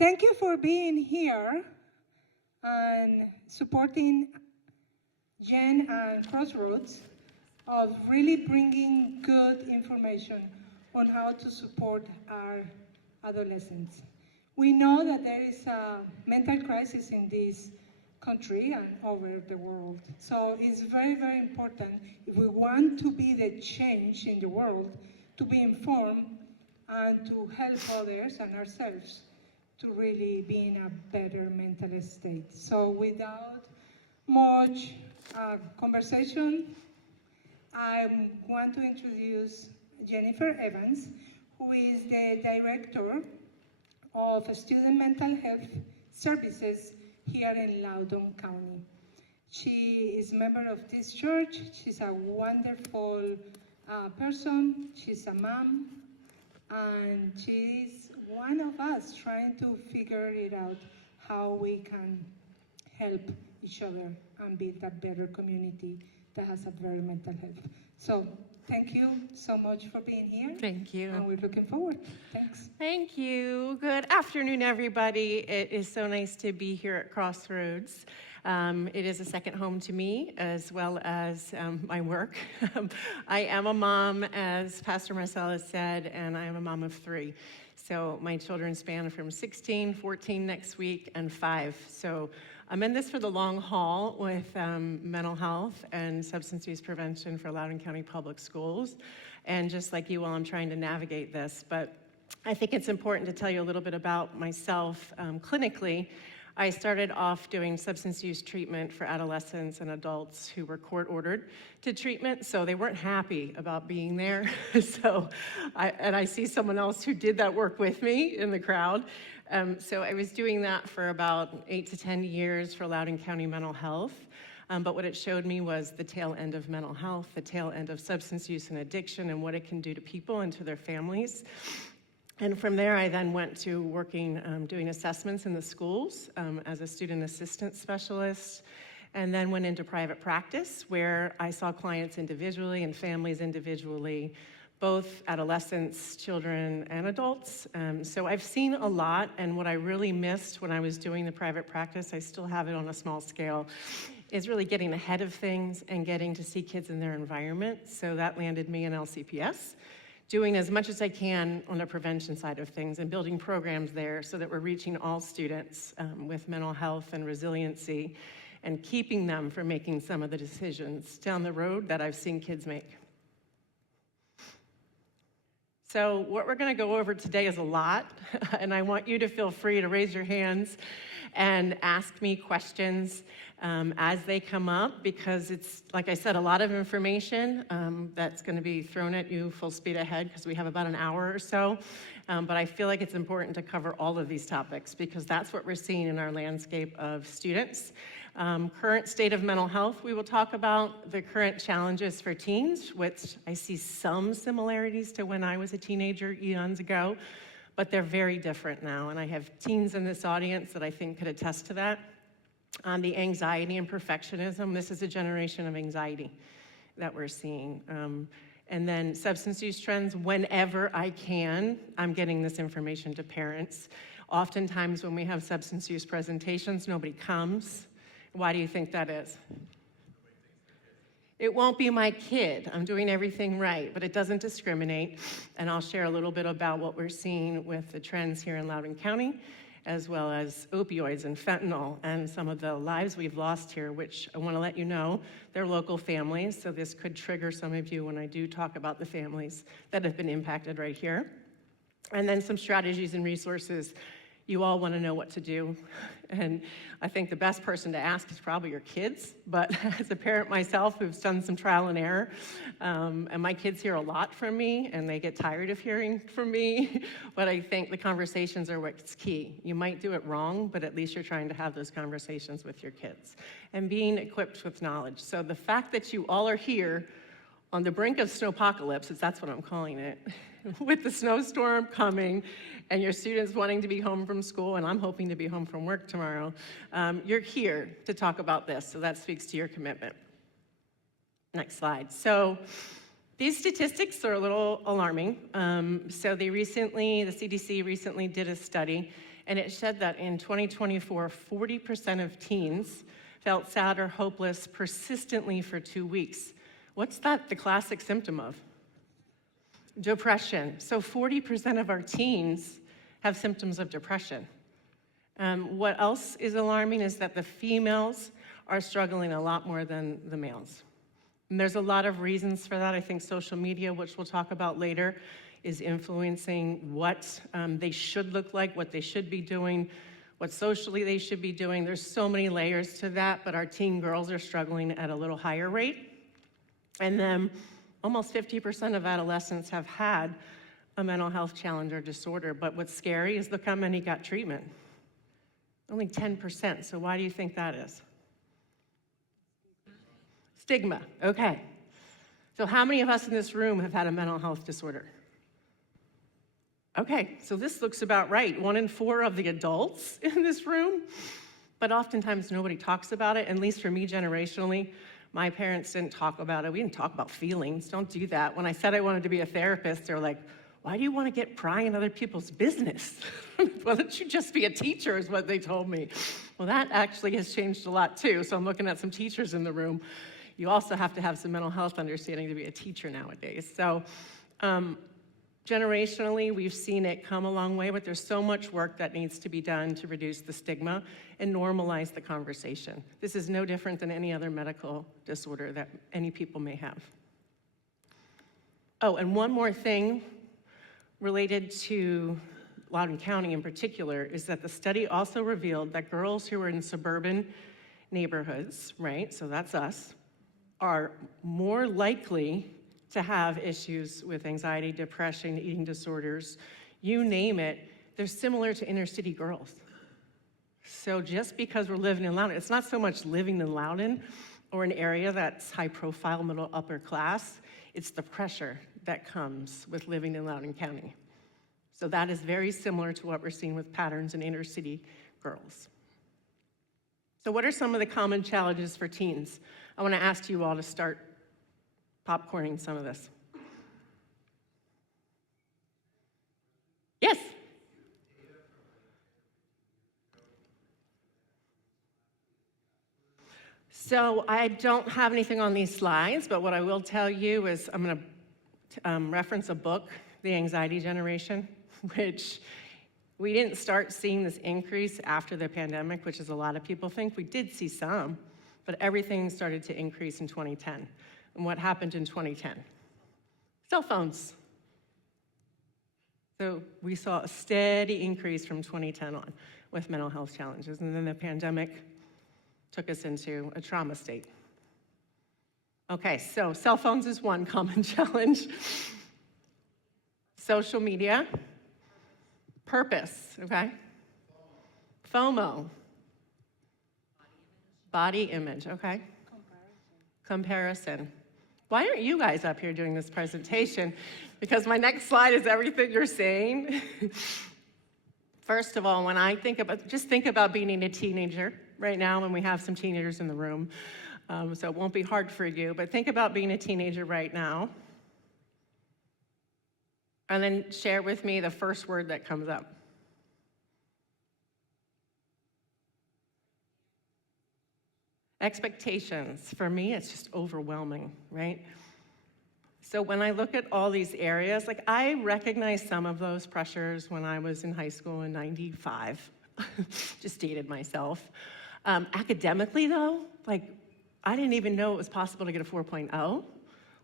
Thank you for being here and supporting Jen and Crossroads of really bringing good information on how to support our adolescents. We know that there is a mental crisis in this country and over the world. So it's very, very important, if we want to be the change in the world, to be informed and to help others and ourselves to really be in a better mental state. So without much conversation, I want to introduce Jennifer Evans, who is the Director of Student Mental Health Services here in Loudoun County. She is a member of this church. She's a wonderful person. She's a mom, and she's one of us trying to figure it out how we can help each other and build a better community that has a better mental health. So thank you so much for being here. Thank you. And we're looking forward. Thanks. Thank you. Good afternoon, everybody. It is so nice to be here at Crossroads. It is a second home to me, as well as my work. I am a mom, as Pastor Marcella said, and I am a mom of 3. So my children span from 16, 14 next week, and 5. So I'm in this for the long haul with mental health and substance use prevention for Loudoun County Public Schools. And just like you all, I'm trying to navigate this. But I think it's important to tell you a little bit about myself clinically. I started off doing substance use treatment for adolescents and adults who were court-ordered to treatment, so they weren't happy about being there. I see someone else who did that work with me in the crowd. So I was doing that for about 8 to 10 years for Loudoun County Mental Health. But what it showed me was the tail end of mental health, the tail end of substance use and addiction, and what it can do to people and to their families. And from there, I then went to working, doing assessments in the schools as a student assistant specialist, and then went into private practice where I saw clients individually and families individually, both adolescents, children, and adults. So I've seen a lot, and what I really missed when I was doing the private practice, I still have it on a small scale, is really getting ahead of things and getting to see kids in their environment. So that landed me in LCPS, doing as much as I can on the prevention side of things and building programs there so that we're reaching all students with mental health and resiliency and keeping them from making some of the decisions down the road that I've seen kids make. So what we're going to go over today is a lot, and I want you to feel free to raise your hands and ask me questions as they come up, because it's, like I said, a lot of information that's going to be thrown at you full speed ahead because we have about an hour or so. But I feel like it's important to cover all of these topics because that's what we're seeing in our landscape of students. Current state of mental health, we will talk about the current challenges for teens, which I see some similarities to when I was a teenager eons ago, but they're very different now. And I have teens in this audience that I think could attest to that. The anxiety and perfectionism, this is a generation of anxiety that we're seeing. And then substance use trends, whenever I can, I'm getting this information to parents. Oftentimes when we have substance use presentations, nobody comes. Why do you think that is? It won't be my kid. I'm doing everything right, but it doesn't discriminate. And I'll share a little bit about what we're seeing with the trends here in Loudoun County, as well as opioids and fentanyl and some of the lives we've lost here, which I want to let you know, they're local families, so this could trigger some of you when I do talk about the families that have been impacted right here. And then some strategies and resources. You all want to know what to do, and I think the best person to ask is probably your kids, but as a parent myself who's done some trial and error, and my kids hear a lot from me, and they get tired of hearing from me, but I think the conversations are what's key. You might do it wrong, but at least you're trying to have those conversations with your kids, and being equipped with knowledge. So the fact that you all are here on the brink of snowpocalypse, that's what I'm calling it, with the snowstorm coming and your students wanting to be home from school, and I'm hoping to be home from work tomorrow, you're here to talk about this, so that speaks to your commitment. Next slide. So these statistics are a little alarming. So the CDC recently did a study, And it said that in 2024, 40% of teens felt sad or hopeless persistently for 2 weeks. What's that the classic symptom of? Depression. So 40% of our teens have symptoms of depression. What else is alarming is that the females are struggling a lot more than the males. And there's a lot of reasons for that. I think social media, which we'll talk about later, is influencing what they should look like, what they should be doing, what socially they should be doing. There's so many layers to that, but our teen girls are struggling at a little higher rate. And then almost 50% of adolescents have had a mental health challenge or disorder. But what's scary is look how many got treatment. Only 10%. So why do you think that is? Stigma. Okay. So how many of us in this room have had a mental health disorder? Okay, so this looks about right. 1 in 4 of the adults in this room, but oftentimes nobody talks about it, at least for me generationally. My parents didn't talk about it. We didn't talk about feelings. Don't do that. When I said I wanted to be a therapist, they were like, why do you want to get prying in other people's business? Why don't you just be a teacher, is what they told me. Well, that actually has changed a lot too. So I'm looking at some teachers in the room. You also have to have some mental health understanding to be a teacher nowadays. So generationally, we've seen it come a long way, but there's so much work that needs to be done to reduce the stigma and normalize the conversation. This is no different than any other medical disorder that any people may have. Oh, and one more thing related to Loudoun County in particular is that the study also revealed that girls who are in suburban neighborhoods, right, so that's us, are more likely to have issues with anxiety, depression, eating disorders, you name it. They're similar to inner city girls. So just because we're living in Loudoun, it's not so much living in Loudoun or an area that's high profile, middle, upper class, it's the pressure that comes with living in Loudoun County. So that is very similar to what we're seeing with patterns in inner city girls. So what are some of the common challenges for teens? I want to ask you all to start popcorning some of this. Yes? So I don't have anything on these slides, but what I will tell you is I'm going to reference a book, The Anxiety Generation, which we didn't start seeing this increase after the pandemic, which is a lot of people think. We did see some, but everything started to increase in 2010. And what happened in 2010? Cell phones. So we saw a steady increase from 2010 on with mental health challenges. And then the pandemic took us into a trauma state. Okay, so cell phones is one common challenge. Social media. Purpose, okay? FOMO. Body image, okay? Comparison. Why aren't you guys up here doing this presentation? Because my next slide is everything you're saying. First of all, when I think about being a teenager right now, and we have some teenagers in the room, so it won't be hard for you, but think about being a teenager right now. And then share with me the first word that comes up. Expectations. For me, it's just overwhelming, right? So when I look at all these areas, like I recognize some of those pressures when I was in high school in '95. Just dated myself. Academically though, like I didn't even know it was possible to get a 4.0,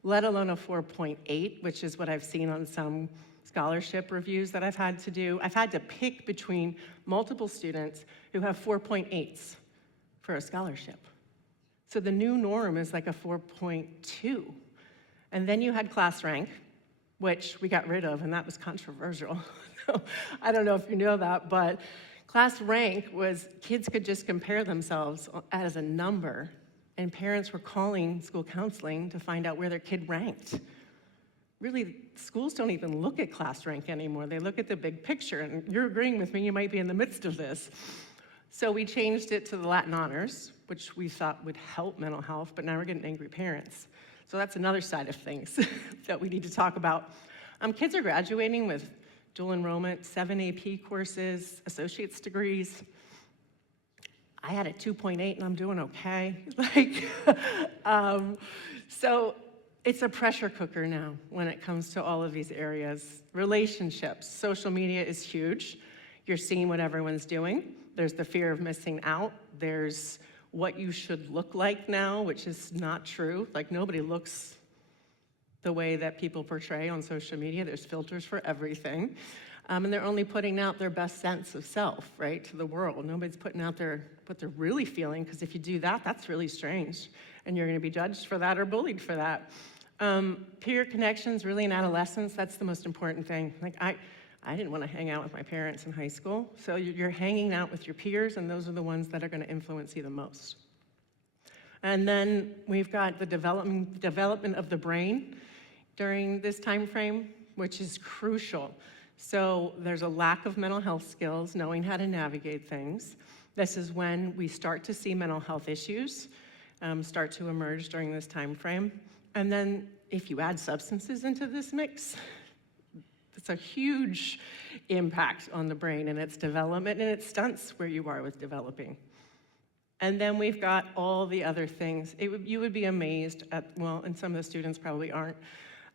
let alone a 4.8, which is what I've seen on some scholarship reviews that I've had to do. I've had to pick between multiple students who have 4.8s for a scholarship. So the new norm is like a 4.2. And then you had class rank, which we got rid of, and that was controversial. I don't know if you know that, but class rank was kids could just compare themselves as a number, and parents were calling school counseling to find out where their kid ranked. Really, schools don't even look at class rank anymore. They look at the big picture, and you're agreeing with me, you might be in the midst of this. So we changed it to the Latin honors, which we thought would help mental health, but now we're getting angry parents. So that's another side of things that we need to talk about. Kids are graduating with dual enrollment, 7 AP courses, associate's degrees. I had a 2.8 and I'm doing okay. So it's a pressure cooker now when it comes to all of these areas. Relationships, social media is huge. You're seeing what everyone's doing. There's the fear of missing out. There's what you should look like now, which is not true. Like, nobody looks the way that people portray on social media. There's filters for everything. And they're only putting out their best sense of self, right, to the world. Nobody's putting out what they're really feeling, because if you do that, that's really strange. And you're gonna be judged for that or bullied for that. Peer connections, really in adolescence, that's the most important thing. Like, I didn't wanna hang out with my parents in high school, so you're hanging out with your peers, and those are the ones that are gonna influence you the most. And then we've got the development of the brain during this time frame, which is crucial. So there's a lack of mental health skills, knowing how to navigate things. This is when we start to see mental health issues start to emerge during this time frame. And then if you add substances into this mix, it's a huge impact on the brain and its development, and it stunts where you are with developing. And then we've got all the other things. You would be amazed at, well, and some of the students probably aren't,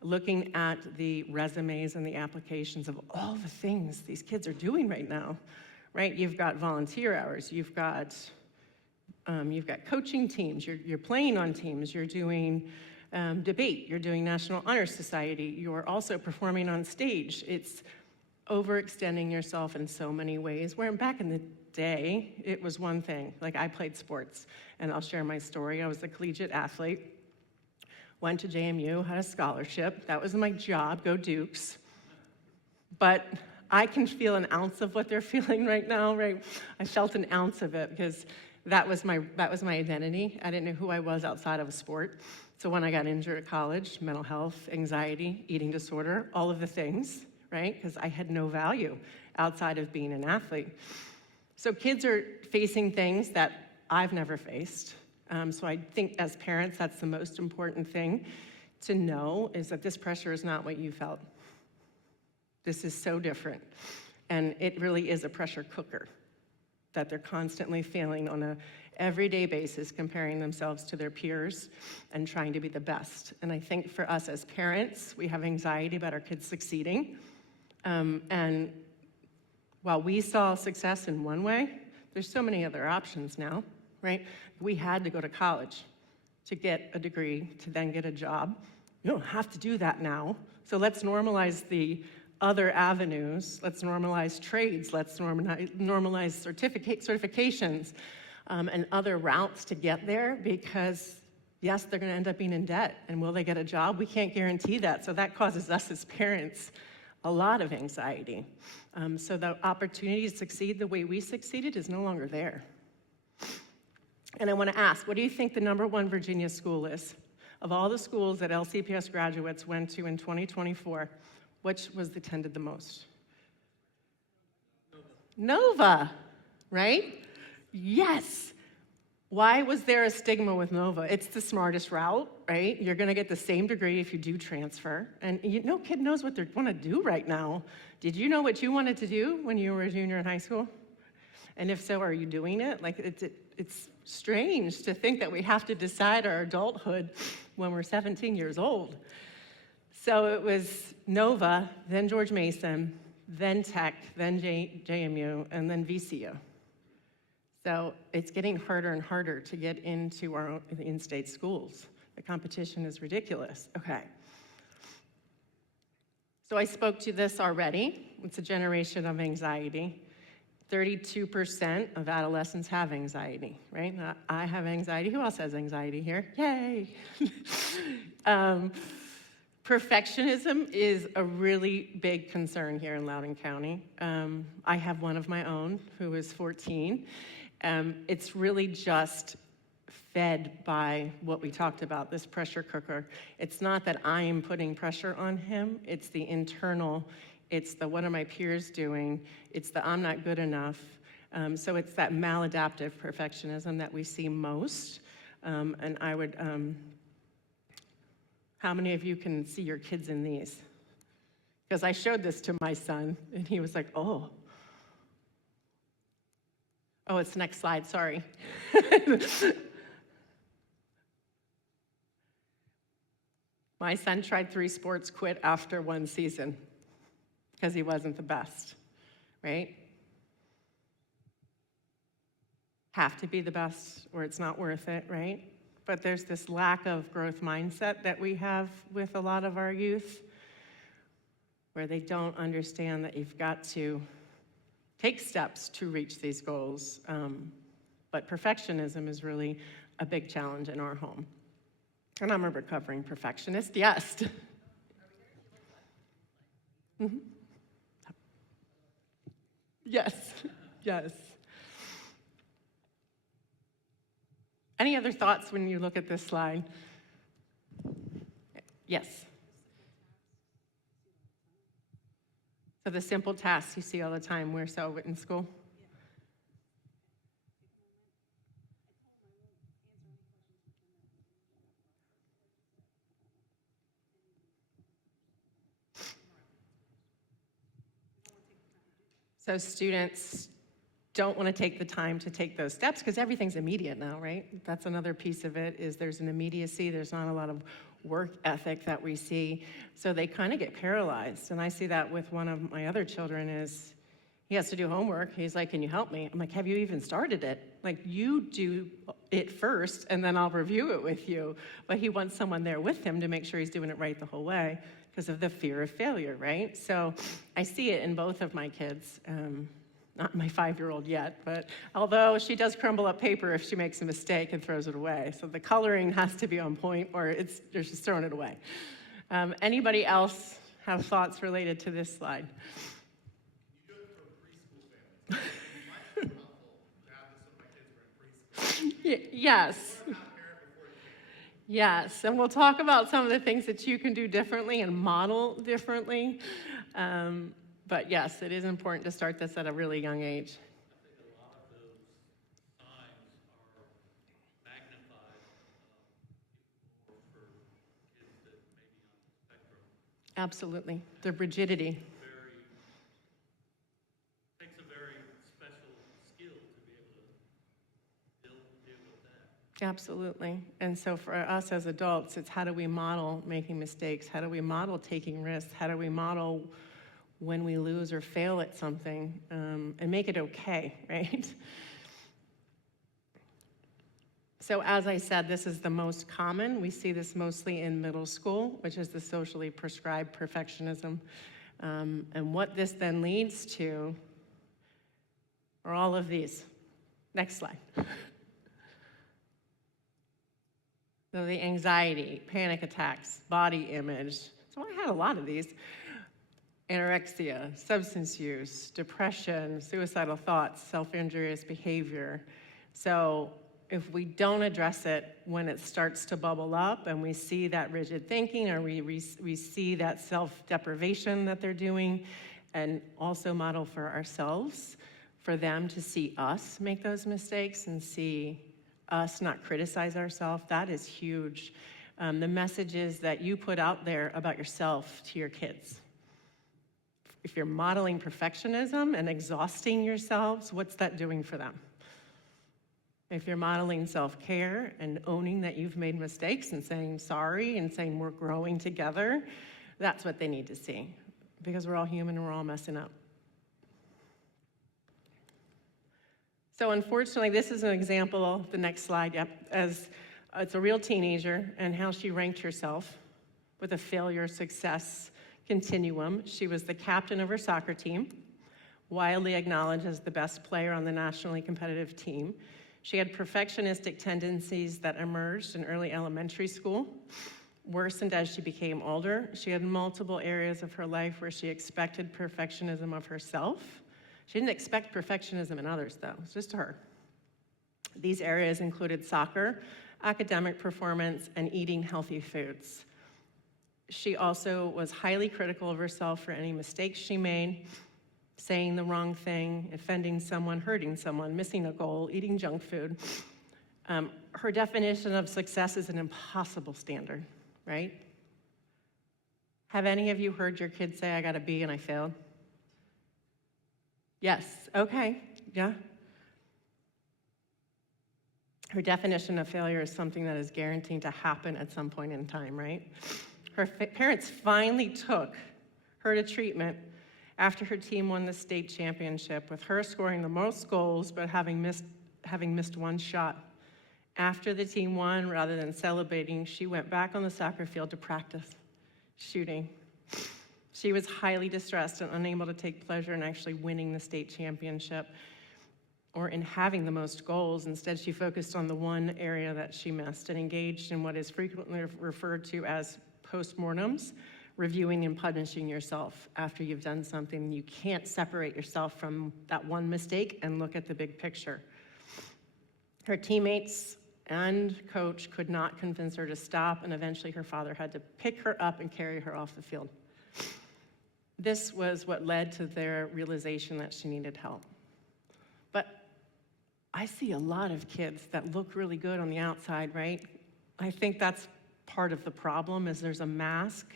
looking at the resumes and the applications of all the things these kids are doing right now, right? You've got volunteer hours, you've got coaching teams, you're playing on teams, you're doing debate, you're doing National Honor Society, you're also performing on stage. It's overextending yourself in so many ways, where back in the day, it was one thing. Like, I played sports, and I'll share my story. I was a collegiate athlete. Went to JMU, had a scholarship. That was my job, go Dukes. But I can feel an ounce of what they're feeling right now, right? I felt an ounce of it, because that was my identity. I didn't know who I was outside of a sport. So when I got injured at college, mental health, anxiety, eating disorder, all of the things, right? Because I had no value outside of being an athlete. So kids are facing things that I've never faced. So I think as parents, that's the most important thing to know, is that this pressure is not what you felt. This is so different. And it really is a pressure cooker that they're constantly feeling on a everyday basis, comparing themselves to their peers and trying to be the best. And I think for us as parents, we have anxiety about our kids succeeding. And while we saw success in one way, there's so many other options now, right? We had to go to college to get a degree, to then get a job. You don't have to do that now. So let's normalize the other avenues. Let's normalize trades. Let's normalize certifications and other routes to get there, because yes, they're gonna end up being in debt. And will they get a job? We can't guarantee that. So that causes us as parents a lot of anxiety. So the opportunity to succeed the way we succeeded is no longer there. And I want to ask, what do you think the #1 Virginia school is? Of all the schools that LCPS graduates went to in 2024, which was attended the most? Nova, right? Yes. Why was there a stigma with Nova? It's the smartest route, right? You're gonna get the same degree if you do transfer. And no kid knows what they wanna do right now. Did you know what you wanted to do when you were a junior in high school? And if so, are you doing it? Like, it's strange to think that we have to decide our adulthood when we're 17 years old. So it was Nova, then George Mason, then Tech, then JMU, and then VCU. So it's getting harder and harder to get into our in-state schools. The competition is ridiculous. Okay. So I spoke to this already. It's a generation of anxiety. 32% of adolescents have anxiety, right? I have anxiety. Who else has anxiety here? Yay! Perfectionism is a really big concern here in Loudoun County. I have one of my own who is 14. It's really just fed by what we talked about, this pressure cooker. It's not that I am putting pressure on him, it's the internal, it's the what are my peers doing, it's the I'm not good enough. So it's that maladaptive perfectionism that we see most. And I would, how many of you can see your kids in these? Because I showed this to my son, and he was like, oh. Oh, it's the next slide, sorry. My son tried 3 sports, quit after 1 season because he wasn't the best, right? Have to be the best or it's not worth it, right? But there's this lack of growth mindset that we have with a lot of our youth where they don't understand that you've got to take steps to reach these goals. But perfectionism is really a big challenge in our home. And I'm a recovering perfectionist, yes. Mm-hmm. Yes, yes. Any other thoughts when you look at this slide? Yes. So the simple tasks you see all the time, we're so in school? So students don't want to take the time to take those steps because everything's immediate now, right? That's another piece of it, is there's an immediacy. There's not a lot of work ethic that we see. So they kind of get paralyzed. And I see that with one of my other children is he has to do homework. He's like, can you help me? I'm like, have you even started it? Like, you do it first, and then I'll review it with you. But he wants someone there with him to make sure he's doing it right the whole way because of the fear of failure, right? So I see it in both of my kids. Not my 5-year-old yet, but although she does crumble up paper if she makes a mistake and throws it away. So the coloring has to be on point or she's throwing it away. Anybody else have thoughts related to this slide? You do it from a preschool family. My household, my kids were in preschool. Yes. Yes, and we'll talk about some of the things that you can do differently and model differently. But yes, it is important to start this at a really young age. I think a lot of those signs are magnified more for kids that may be on the spectrum. Absolutely, the rigidity. Takes a very special skill to be able to deal with that. Absolutely. And so for us as adults, it's how do we model making mistakes? How do we model taking risks? How do we model when we lose or fail at something, and make it okay, right? So as I said, this is the most common. We see this mostly in middle school, which is the socially prescribed perfectionism. And what this then leads to are all of these. Next slide. So the anxiety, panic attacks, body image. So I had a lot of these. Anorexia, substance use, depression, suicidal thoughts, self-injurious behavior. So if we don't address it when it starts to bubble up and we see that rigid thinking or we see that self-deprivation that they're doing, and also model for ourselves, for them to see us make those mistakes and see us not criticize ourselves, that is huge. The messages that you put out there about yourself to your kids. If you're modeling perfectionism and exhausting yourselves, what's that doing for them? If you're modeling self-care and owning that you've made mistakes and saying sorry and saying we're growing together, that's what they need to see. Because we're all human and we're all messing up. So unfortunately, this is an example, the next slide, yep, as it's a real teenager and how she ranked herself with a failure-success continuum. She was the captain of her soccer team, widely acknowledged as the best player on the nationally competitive team. She had perfectionistic tendencies that emerged in early elementary school, worsened as she became older. She had multiple areas of her life where she expected perfectionism of herself. She didn't expect perfectionism in others, though. It's just her. These areas included soccer, academic performance, and eating healthy foods. She also was highly critical of herself for any mistakes she made, saying the wrong thing, offending someone, hurting someone, missing a goal, eating junk food. Her definition of success is an impossible standard, right? Have any of you heard your kids say, I got a B and I failed? Yes, okay, yeah. Her definition of failure is something that is guaranteed to happen at some point in time, right? Her parents finally took her to treatment after her team won the state championship, with her scoring the most goals but having missed one shot. After the team won, rather than celebrating, she went back on the soccer field to practice shooting. She was highly distressed and unable to take pleasure in actually winning the state championship or in having the most goals. Instead, she focused on the one area that she missed and engaged in what is frequently referred to as postmortems, reviewing and punishing yourself after you've done something. You can't separate yourself from that one mistake and look at the big picture. Her teammates and coach could not convince her to stop, and eventually her father had to pick her up and carry her off the field. This was what led to their realization that she needed help. But I see a lot of kids that look really good on the outside, right? I think that's part of the problem, is there's a mask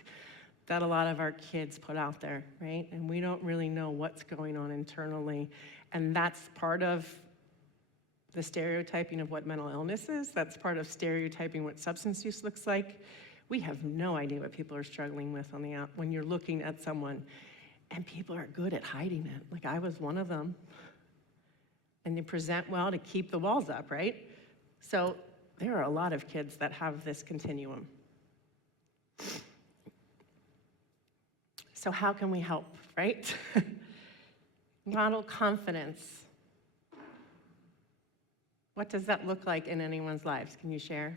that a lot of our kids put out there, right? And we don't really know what's going on internally. And that's part of the stereotyping of what mental illness is. That's part of stereotyping what substance use looks like. We have no idea what people are struggling with on the out when you're looking at someone. And people are good at hiding it. Like, I was one of them. And they present well to keep the walls up, right? So there are a lot of kids that have this continuum. So how can we help, right? Model confidence. What does that look like in anyone's lives? Can you share?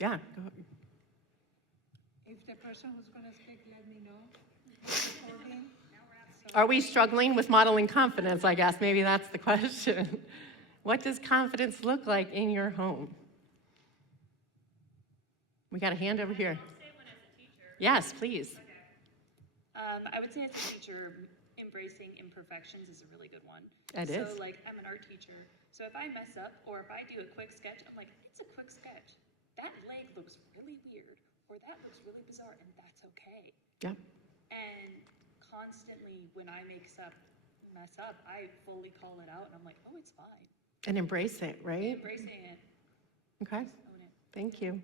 Yeah, go ahead. If the person who's going to speak, let me know. Recording. Are we struggling with modeling confidence, I guess? Maybe that's the question. What does confidence look like in your home? We got a hand over here. I'll say one as a teacher. Yes, please. Okay. I would say as a teacher, embracing imperfections is a really good one. It is. So, like, I'm an art teacher. So if I mess up or if I do a quick sketch, I'm like, it's a quick sketch. That leg looks really weird or that looks really bizarre, and that's okay. Yep. And constantly when I mess up, I fully call it out and I'm like, oh, it's fine. And embrace it, right? Embracing it, Okay, just own it. thank you.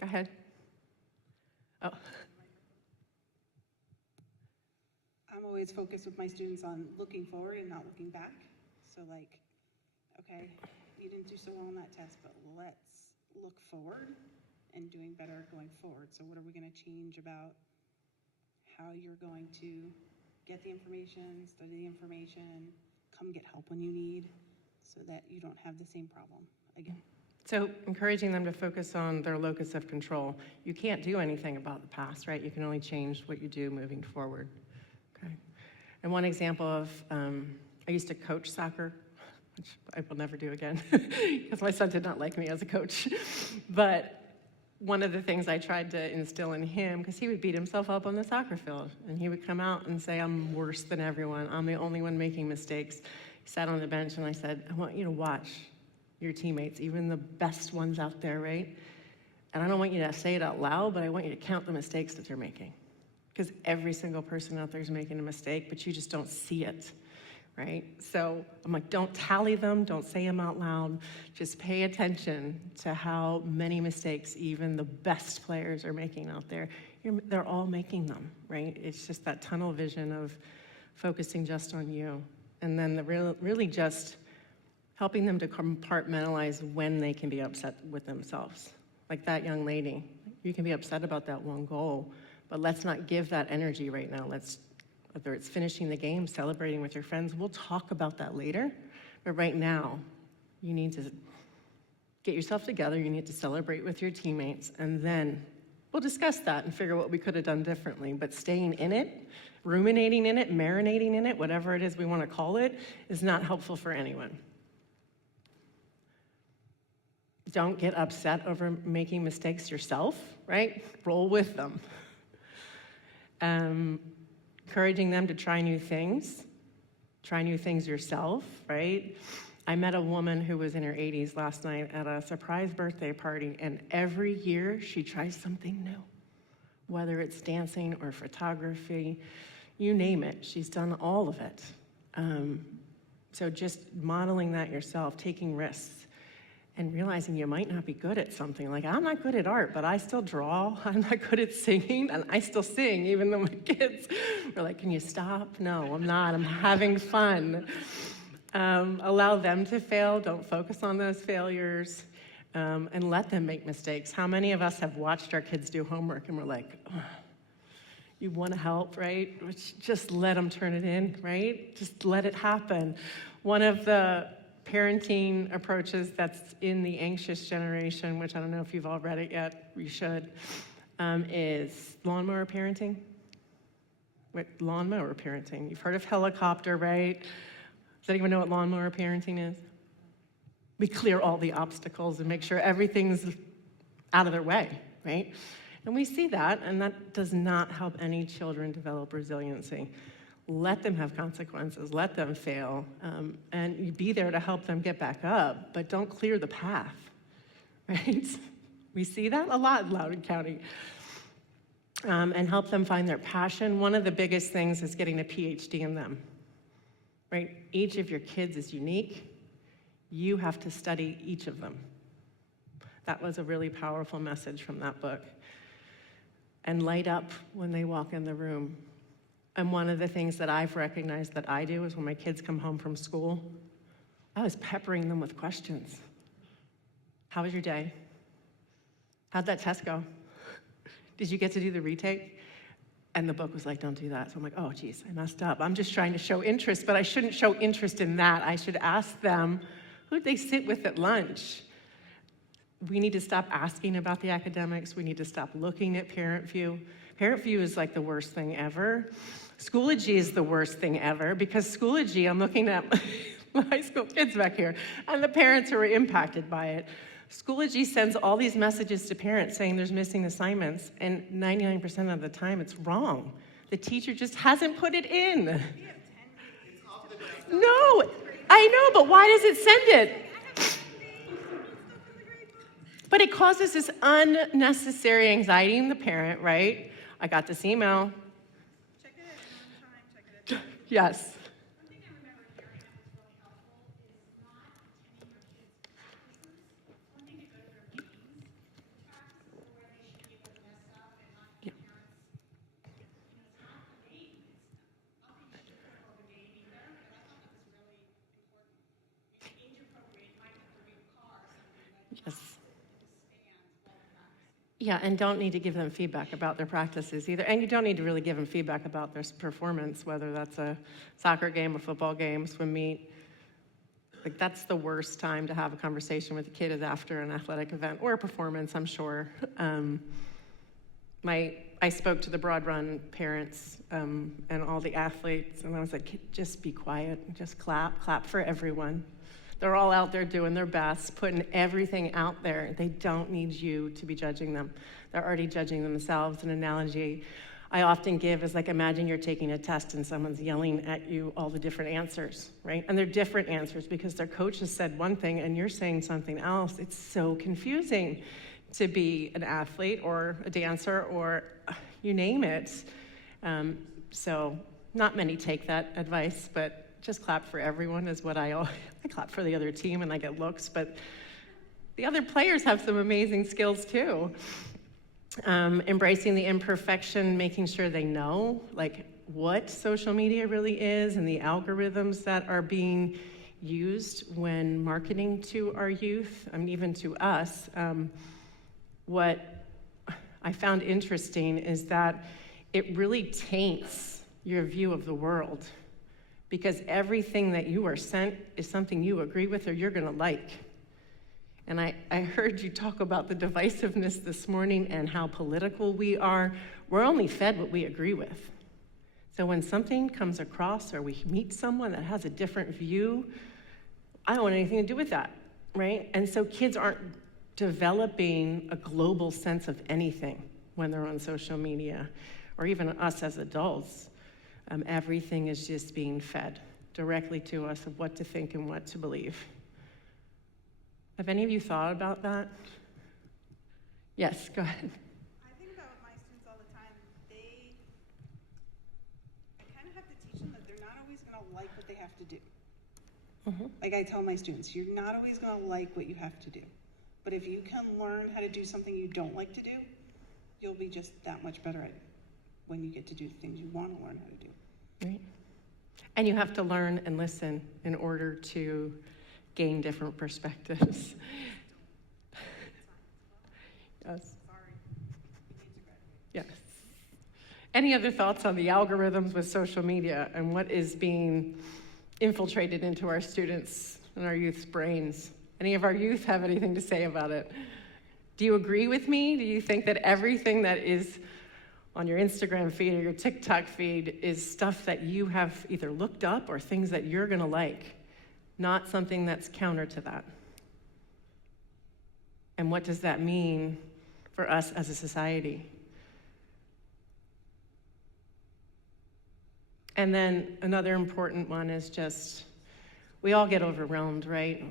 Go ahead. Oh, I'm always focused with my students on looking forward and not looking back. So like, okay, you didn't do so well on that test, but let's look forward and doing better going forward. So what are we going to change about how you're going to get the information, study the information, come get help when you need, so that you don't have the same problem again. so encouraging them to focus on their locus of control. You can't do anything about the past, right? You can only change what you do moving forward. Okay. And one example of, I used to coach soccer, which I will never do again because my son did not like me as a coach. But one of the things I tried to instill in him, because he would beat himself up on the soccer field, and he would come out and say, I'm worse than everyone. I'm the only one making mistakes. He sat on the bench, and I said, I want you to watch your teammates, even the best ones out there, right? And I don't want you to say it out loud, but I want you to count the mistakes that they're making. Because every single person out there is making a mistake, but you just don't see it, right? So I'm like, don't tally them, don't say them out loud. Just pay attention to how many mistakes even the best players are making out there. They're all making them, right? It's just that tunnel vision of focusing just on you. And then really just helping them to compartmentalize when they can be upset with themselves. Like that young lady, you can be upset about that one goal, but let's not give that energy right now. Whether it's finishing the game, celebrating with your friends, we'll talk about that later. But right now, you need to get yourself together, you need to celebrate with your teammates, and then we'll discuss that and figure what we could have done differently. But staying in it, ruminating in it, marinating in it, whatever it is we want to call it, is not helpful for anyone. Don't get upset over making mistakes yourself, right? Roll with them. Encouraging them to try new things yourself, right? I met a woman who was in her 80s last night at a surprise birthday party, and every year she tries something new, whether it's dancing or photography, you name it, she's done all of it. So just modeling that yourself, taking risks, and realizing you might not be good at something. Like, I'm not good at art, but I still draw. I'm not good at singing, and I still sing, even though my kids are like, can you stop? No, I'm not. I'm having fun. Allow them to fail. Don't focus on those failures, and let them make mistakes. How many of us have watched our kids do homework, and we're like, oh, you want to help, right? Just let them turn it in, right? Just let it happen. One of the parenting approaches that's in the anxious generation, which I don't know if you've all read it yet, you should, is lawnmower parenting. Wait, lawnmower parenting. You've heard of helicopter, right? Does anyone know what lawnmower parenting is? We clear all the obstacles and make sure everything's out of their way, right? And we see that, and that does not help any children develop resiliency. Let them have consequences, let them fail, and you be there to help them get back up, but don't clear the path, right? We see that a lot in Loudoun County. And help them find their passion. One of the biggest things is getting a PhD in them, right? Each of your kids is unique. You have to study each of them. That was a really powerful message from that book. And light up when they walk in the room. And one of the things that I've recognized that I do is when my kids come home from school, I was peppering them with questions. How was your day? How'd that test go? Did you get to do the retake? And the book was like, don't do that. So I'm like, oh, geez, I messed up. I'm just trying to show interest, but I shouldn't show interest in that. I should ask them, who'd they sit with at lunch? We need to stop asking about the academics. We need to stop looking at parent view. Parent view is like the worst thing ever. Schoology is the worst thing ever, because Schoology, I'm looking at my high school kids back here, and the parents who are impacted by it. Schoology sends all these messages to parents saying there's missing assignments, and 99% of the time it's wrong. The teacher just hasn't put it in. No, I know, but why does it send it? But it causes this unnecessary anxiety in the parent, right? I got this email. Check it in on time, check it in. Yes. One thing I remember hearing that was really helpful is not attending your kids' practices. One thing to go to their games, practices are where they should be able to mess up and not get parents. It's not a game. It's nothing to do with the game either. But I thought that was really important. It's age appropriate. Might have to read a car or something. Yes. Yeah, and don't need to give them feedback about their practices either. And you don't need to really give them feedback about their performance, whether that's a soccer game, a football game, swim meet. Like, that's the worst time to have a conversation with a kid is after an athletic event or a performance, I'm sure. I spoke to the Broad Run parents and all the athletes, and I was like, just be quiet, just clap for everyone. They're all out there doing their best, putting everything out there. They don't need you to be judging them. They're already judging themselves. An analogy I often give is like, imagine you're taking a test and someone's yelling at you all the different answers, right? And they're different answers because their coach has said one thing and you're saying something else. It's so confusing to be an athlete or a dancer or you name it. So not many take that advice, but just clap for everyone is what I clap for the other team and I get looks, but the other players have some amazing skills too. Embracing the imperfection, making sure they know like what social media really is and the algorithms that are being used when marketing to our youth, even to us. What I found interesting is that it really taints your view of the world, because everything that you are sent is something you agree with or you're gonna like. And I heard you talk about the divisiveness this morning and how political we are. We're only fed what we agree with. So when something comes across or we meet someone that has a different view, I don't want anything to do with that, right? And so kids aren't developing a global sense of anything when they're on social media, or even us as adults. Everything is just being fed directly to us of what to think and what to believe. Have any of you thought about that? Yes, go ahead. I think about with my students all the time. I kind of have to teach them that they're not always going to like what they have to do. Like I tell my students, you're not always going to like what you have to do. But if you can learn how to do something you don't like to do, you'll be just that much better at it when you get to do the things you want to learn how to do. Right. And you have to learn and listen in order to gain different perspectives. Yes. Yes. Any other thoughts on the algorithms with social media and what is being infiltrated into our students and our youth's brains? Any of our youth have anything to say about it? Do you agree with me? Do you think that everything that is on your Instagram feed or your TikTok feed is stuff that you have either looked up or things that you're gonna like, not something that's counter to that? And what does that mean for us as a society? And then another important one is just, we all get overwhelmed, right?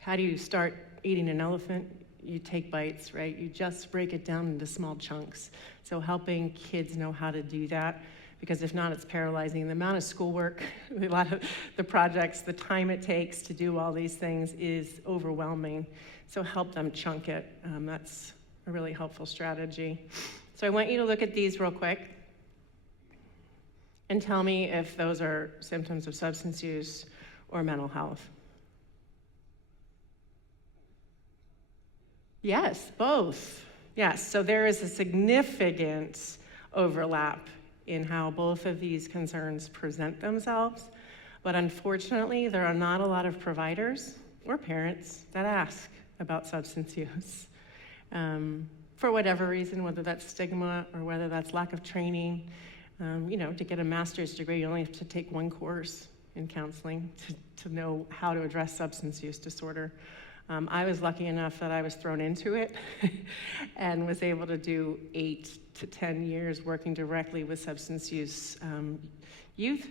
How do you start eating an elephant? You take bites, right? You just break it down into small chunks. So helping kids know how to do that, because if not, it's paralyzing. The amount of schoolwork, a lot of the projects, the time it takes to do all these things is overwhelming. So help them chunk it. That's a really helpful strategy. So I want you to look at these real quick and tell me if those are symptoms of substance use or mental health. Yes, both. Yes, so there is a significant overlap in how both of these concerns present themselves, but unfortunately, there are not a lot of providers or parents that ask about substance use. For whatever reason, whether that's stigma or whether that's lack of training. To get a master's degree, you only have to take one course in counseling to know how to address substance use disorder. I was lucky enough that I was thrown into it and was able to do 8 to 10 years working directly with substance use youth,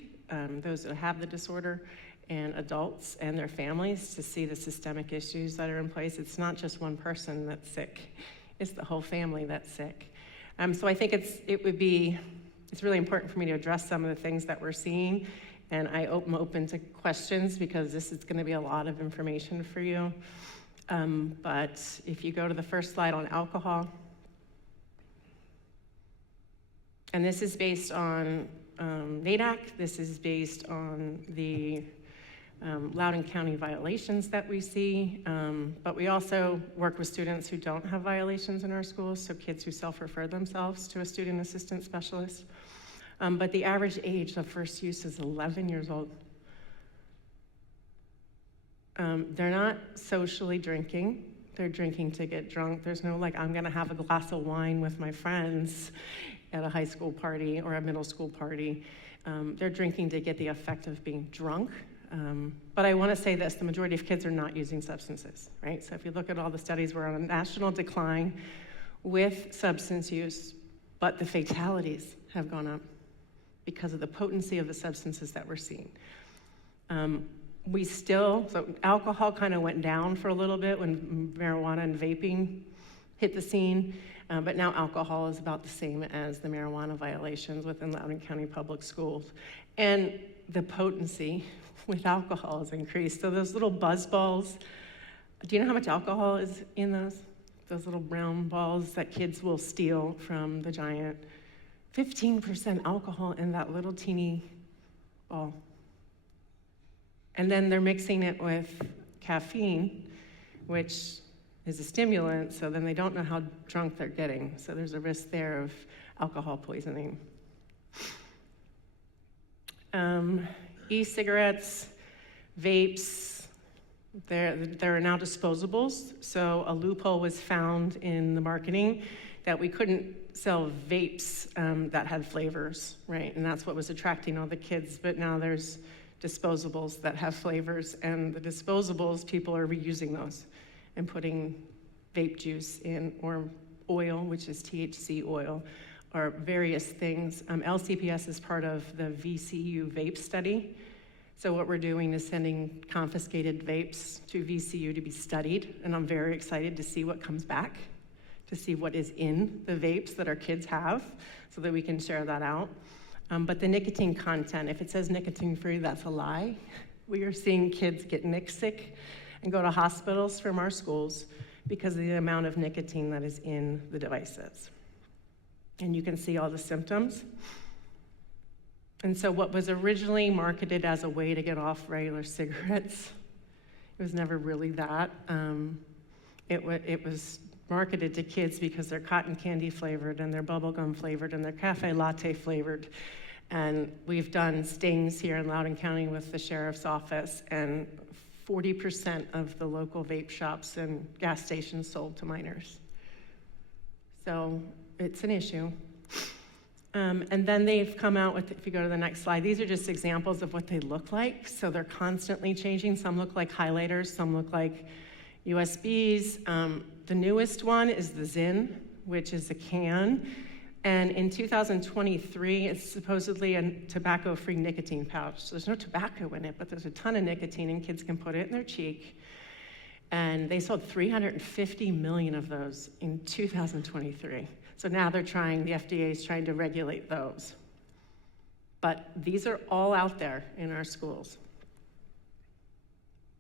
those that have the disorder, and adults and their families to see the systemic issues that are in place. It's not just one person that's sick, it's the whole family that's sick. So I think it's really important for me to address some of the things that we're seeing, and I'm open to questions because this is going to be a lot of information for you. But if you go to the first slide on alcohol, and this is based on NADAC, this is based on the Loudoun County violations that we see, but we also work with students who don't have violations in our schools, so kids who self-refer themselves to a student assistant specialist. But the average age of first use is 11 years old. They're not socially drinking. They're drinking to get drunk. There's no I'm gonna have a glass of wine with my friends at a high school party or a middle school party. They're drinking to get the effect of being drunk. But I wanna say this, the majority of kids are not using substances, right? So if you look at all the studies, we're on a national decline with substance use, but the fatalities have gone up because of the potency of the substances that we're seeing. So alcohol kind of went down for a little bit when marijuana and vaping hit the scene, but now alcohol is about the same as the marijuana violations within Loudoun County Public Schools. And the potency with alcohol has increased. So those little buzz balls, do you know how much alcohol is in those? Those little brown balls that kids will steal from the giant. 15% alcohol in that little teeny ball. And then they're mixing it with caffeine, which is a stimulant, so then they don't know how drunk they're getting. So there's a risk there of alcohol poisoning. E-cigarettes, vapes, there are now disposables. So a loophole was found in the marketing that we couldn't sell vapes that had flavors, right? And that's what was attracting all the kids, but now there's disposables that have flavors, and the disposables, people are reusing those and putting vape juice in, or oil, which is THC oil, or various things. LCPS is part of the VCU vape study, So what we're doing is sending confiscated vapes to VCU to be studied, and I'm very excited to see what comes back, to see what is in the vapes that our kids have, so that we can share that out. But the nicotine content, if it says nicotine-free, that's a lie. We are seeing kids get nic sick and go to hospitals from our schools because of the amount of nicotine that is in the devices. And you can see all the symptoms. And so what was originally marketed as a way to get off regular cigarettes, it was never really that. It was marketed to kids because they're cotton candy flavored and they're bubblegum flavored and they're cafe latte flavored. And we've done stings here in Loudoun County with the sheriff's office, and 40% of the local vape shops and gas stations sold to minors. So it's an issue. And then they've come out with, if you go to the next slide, these are just examples of what they look like. So they're constantly changing. Some look like highlighters, some look like USBs. The newest one is the Zyn, which is a can. And in 2023, it's supposedly a tobacco-free nicotine pouch. So there's no tobacco in it, but there's a ton of nicotine, and kids can put it in their cheek. And they sold 350 million of those in 2023. So now the FDA is trying to regulate those. But these are all out there in our schools.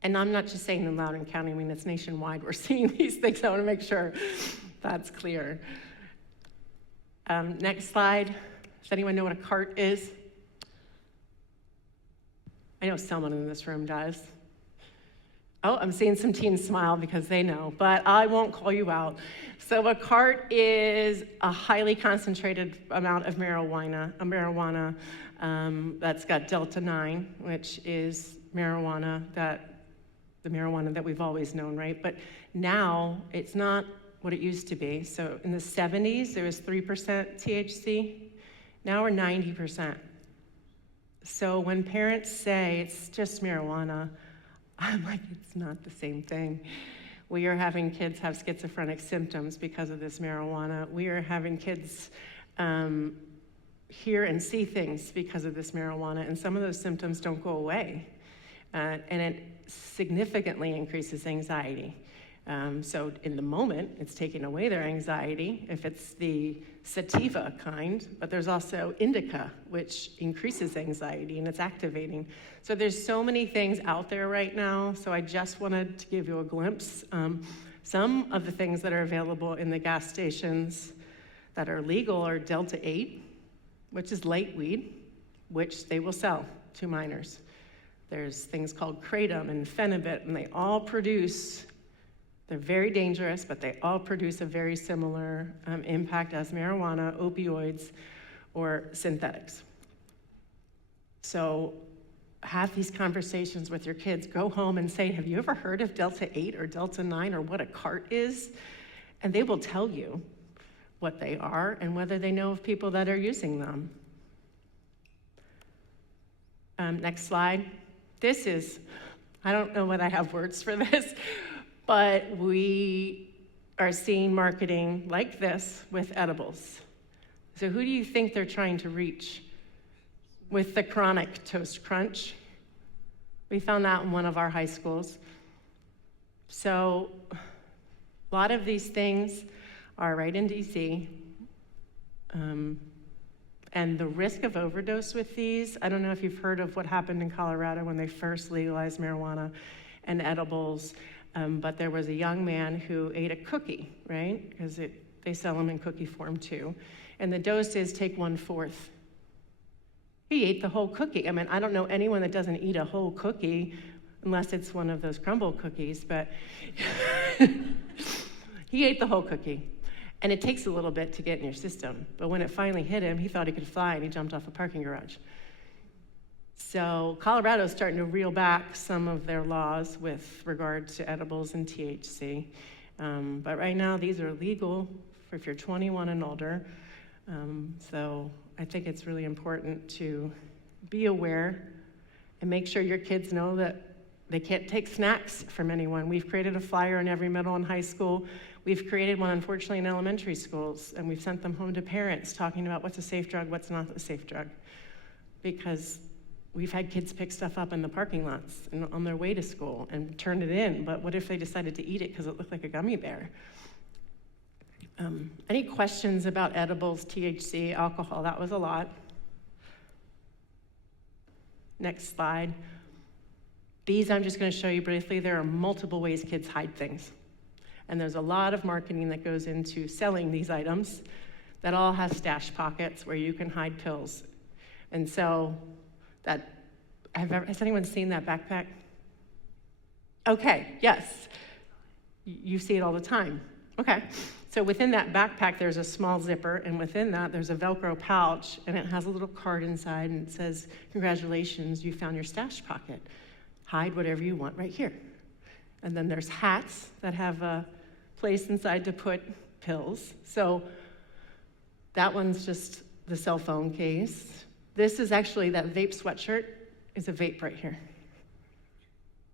And I'm not just saying in Loudoun County, I mean, it's nationwide. We're seeing these things. I want to make sure that's clear. Next slide. Does anyone know what a cart is? I know someone in this room does. Oh, I'm seeing some teens smile because they know, but I won't call you out. So a cart is a highly concentrated amount of marijuana, that's got Delta 9, which is the marijuana that we've always known, right? But now it's not what it used to be. So in the 70s, there was 3% THC. Now we're 90%. So when parents say it's just marijuana, I'm like, it's not the same thing. We are having kids have schizophrenic symptoms because of this marijuana. We are having kids hear and see things because of this marijuana, and some of those symptoms don't go away. And it significantly increases anxiety. So in the moment, it's taking away their anxiety, if it's the sativa kind, but there's also indica, which increases anxiety, and it's activating. So there's so many things out there right now, so I just wanted to give you a glimpse. Some of the things that are available in the gas stations that are legal are Delta 8, which is light weed, which they will sell to minors. There's things called kratom and phenibut, and they all produce, they're very dangerous, but they all produce a very similar impact as marijuana, opioids, or synthetics. So have these conversations with your kids. Go home and say, have you ever heard of Delta 8 or Delta 9 or what a cart is? And they will tell you what they are and whether they know of people that are using them. Next slide. This is, I don't know whether I have words for this, but we are seeing marketing like this with edibles. So who do you think they're trying to reach with the chronic toast crunch? We found that in one of our high schools. So a lot of these things are right in DC. And the risk of overdose with these, I don't know if you've heard of what happened in Colorado when they first legalized marijuana and edibles, but there was a young man who ate a cookie, right? Because they sell them in cookie form too. And the dose is take 1/4. He ate the whole cookie. I mean, I don't know anyone that doesn't eat a whole cookie unless it's one of those crumble cookies, but he ate the whole cookie. And it takes a little bit to get in your system. But when it finally hit him, he thought he could fly and he jumped off a parking garage. So Colorado's starting to reel back some of their laws with regard to edibles and THC. But right now, these are legal for if you're 21 and older. So I think it's really important to be aware and make sure your kids know that they can't take snacks from anyone. We've created a flyer in every middle and high school. We've created one, unfortunately, in elementary schools, and we've sent them home to parents talking about what's a safe drug, what's not a safe drug. Because We've had kids pick stuff up in the parking lots and on their way to school and turn it in, but what if they decided to eat it because it looked like a gummy bear? Any questions about edibles, THC, alcohol? That was a lot. Next slide. These I'm just going to show you briefly. There are multiple ways kids hide things. And there's a lot of marketing that goes into selling these items that all has stash pockets where you can hide pills. And so has anyone seen that backpack? Okay, yes. You see it all the time. Okay, so within that backpack, there's a small zipper, and within that, there's a Velcro pouch, and it has a little card inside, and it says, "Congratulations, you found your stash pocket. Hide whatever you want right here." And then there's hats that have a place inside to put pills. So that one's just the cell phone case. This is actually, that vape sweatshirt is a vape right here.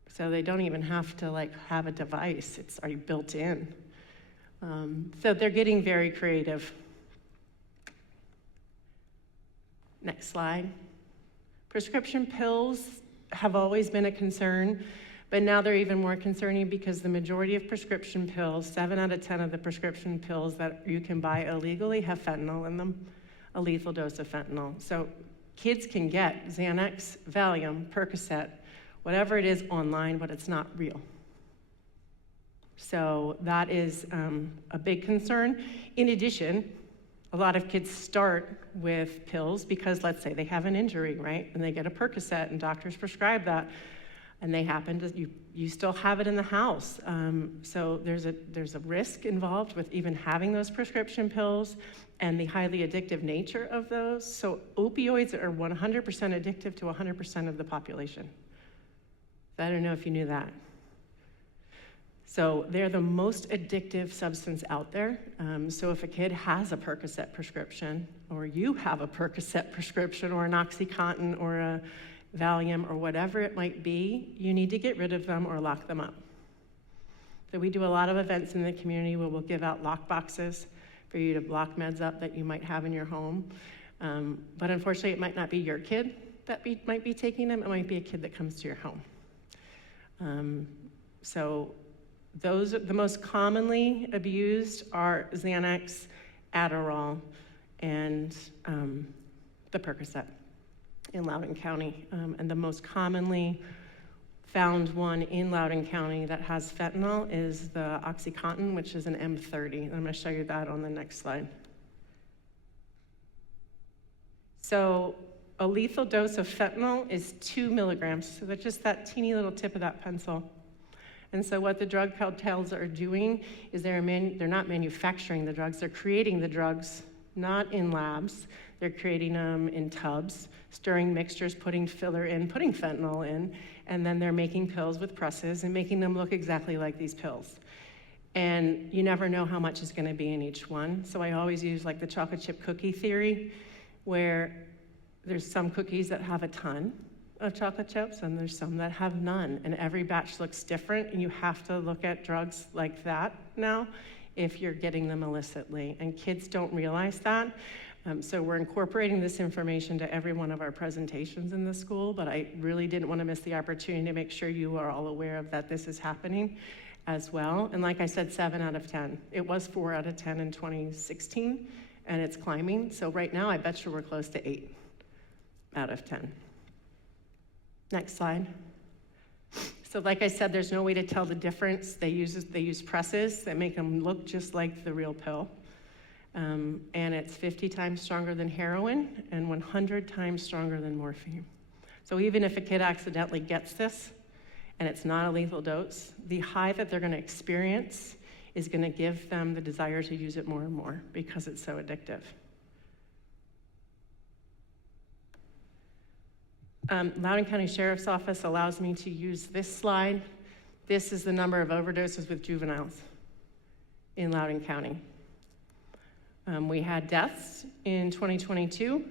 So they don't even have to have a device. It's already built in. So they're getting very creative. Next slide. Prescription pills have always been a concern, but now they're even more concerning because the majority of prescription pills, 7 out of 10 of the prescription pills that you can buy illegally have fentanyl in them, a lethal dose of fentanyl. So kids can get Xanax, Valium, Percocet, whatever it is online, but it's not real. So that is a big concern. In addition, a lot of kids start with pills because, let's say, they have an injury, right? And they get a Percocet, and doctors prescribe that, and they happen to, you still have it in the house. So there's a risk involved with even having those prescription pills and the highly addictive nature of those. So opioids are 100% addictive to 100% of the population. I don't know if you knew that. So they're the most addictive substance out there. So if a kid has a Percocet prescription, or you have a Percocet prescription, or an OxyContin, or a Valium, or whatever it might be, you need to get rid of them or lock them up. So we do a lot of events in the community where we'll give out lock boxes for you to lock meds up that you might have in your home. But unfortunately, it might not be your kid that might be taking them. It might be a kid that comes to your home. So those, the most commonly abused are Xanax, Adderall, and the Percocet in Loudoun County. And the most commonly found one in Loudoun County that has fentanyl is the OxyContin, which is an M30. I'm gonna show you that on the next slide. So a lethal dose of fentanyl is 2 milligrams. So that's just that teeny little tip of that pencil. And so what the drug cartels are doing is they're not manufacturing the drugs, they're creating the drugs, not in labs. They're creating them in tubs, stirring mixtures, putting filler in, putting fentanyl in, and then they're making pills with presses and making them look exactly like these pills. And you never know how much is gonna be in each one. So I always use the chocolate chip cookie theory, where there's some cookies that have a ton of chocolate chips, and there's some that have none, and every batch looks different, and you have to look at drugs like that now if you're getting them illicitly, and kids don't realize that. So we're incorporating this information to every one of our presentations in the school, but I really didn't want to miss the opportunity to make sure you are all aware of that this is happening as well. And like I said, 7 out of 10. It was 4 out of 10 in 2016, and it's climbing. So right now, I bet you we're close to 8 out of 10. Next slide. So like I said, there's no way to tell the difference. They use presses that make them look just like the real pill. And it's 50 times stronger than heroin and 100 times stronger than morphine. So even if a kid accidentally gets this and it's not a lethal dose, the high that they're gonna experience is gonna give them the desire to use it more and more because it's so addictive. Loudoun County Sheriff's Office allows me to use this slide. This is the number of overdoses with juveniles in Loudoun County. We had deaths in 2022,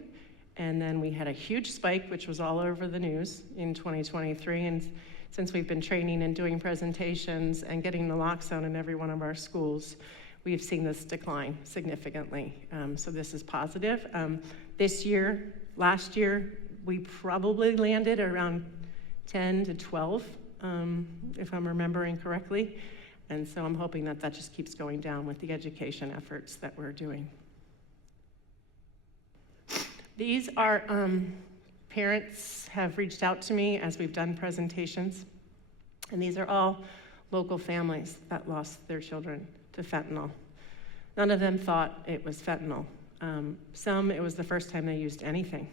and then we had a huge spike, which was all over the news in 2023. And since we've been training and doing presentations and getting naloxone in every one of our schools, we've seen this decline significantly. So this is positive. Last year, we probably landed around 10 to 12, if I'm remembering correctly. And so I'm hoping that that just keeps going down with the education efforts that we're doing. These are, parents have reached out to me as we've done presentations. And these are all local families that lost their children to fentanyl. None of them thought it was fentanyl. Some, it was the first time they used anything.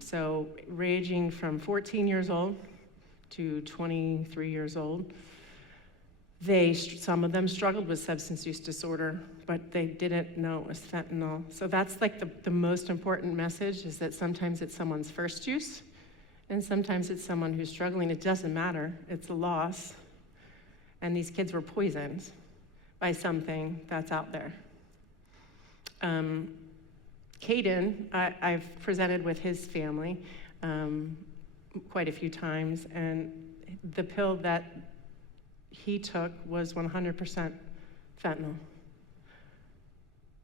So ranging from 14 years old to 23 years old, some of them struggled with substance use disorder, but they didn't know it was fentanyl. So that's like the most important message, is that sometimes it's someone's first use, and sometimes it's someone who's struggling. It doesn't matter, it's a loss. And these kids were poisoned by something that's out there. Caden, I've presented with his family quite a few times, and the pill that he took was 100% fentanyl.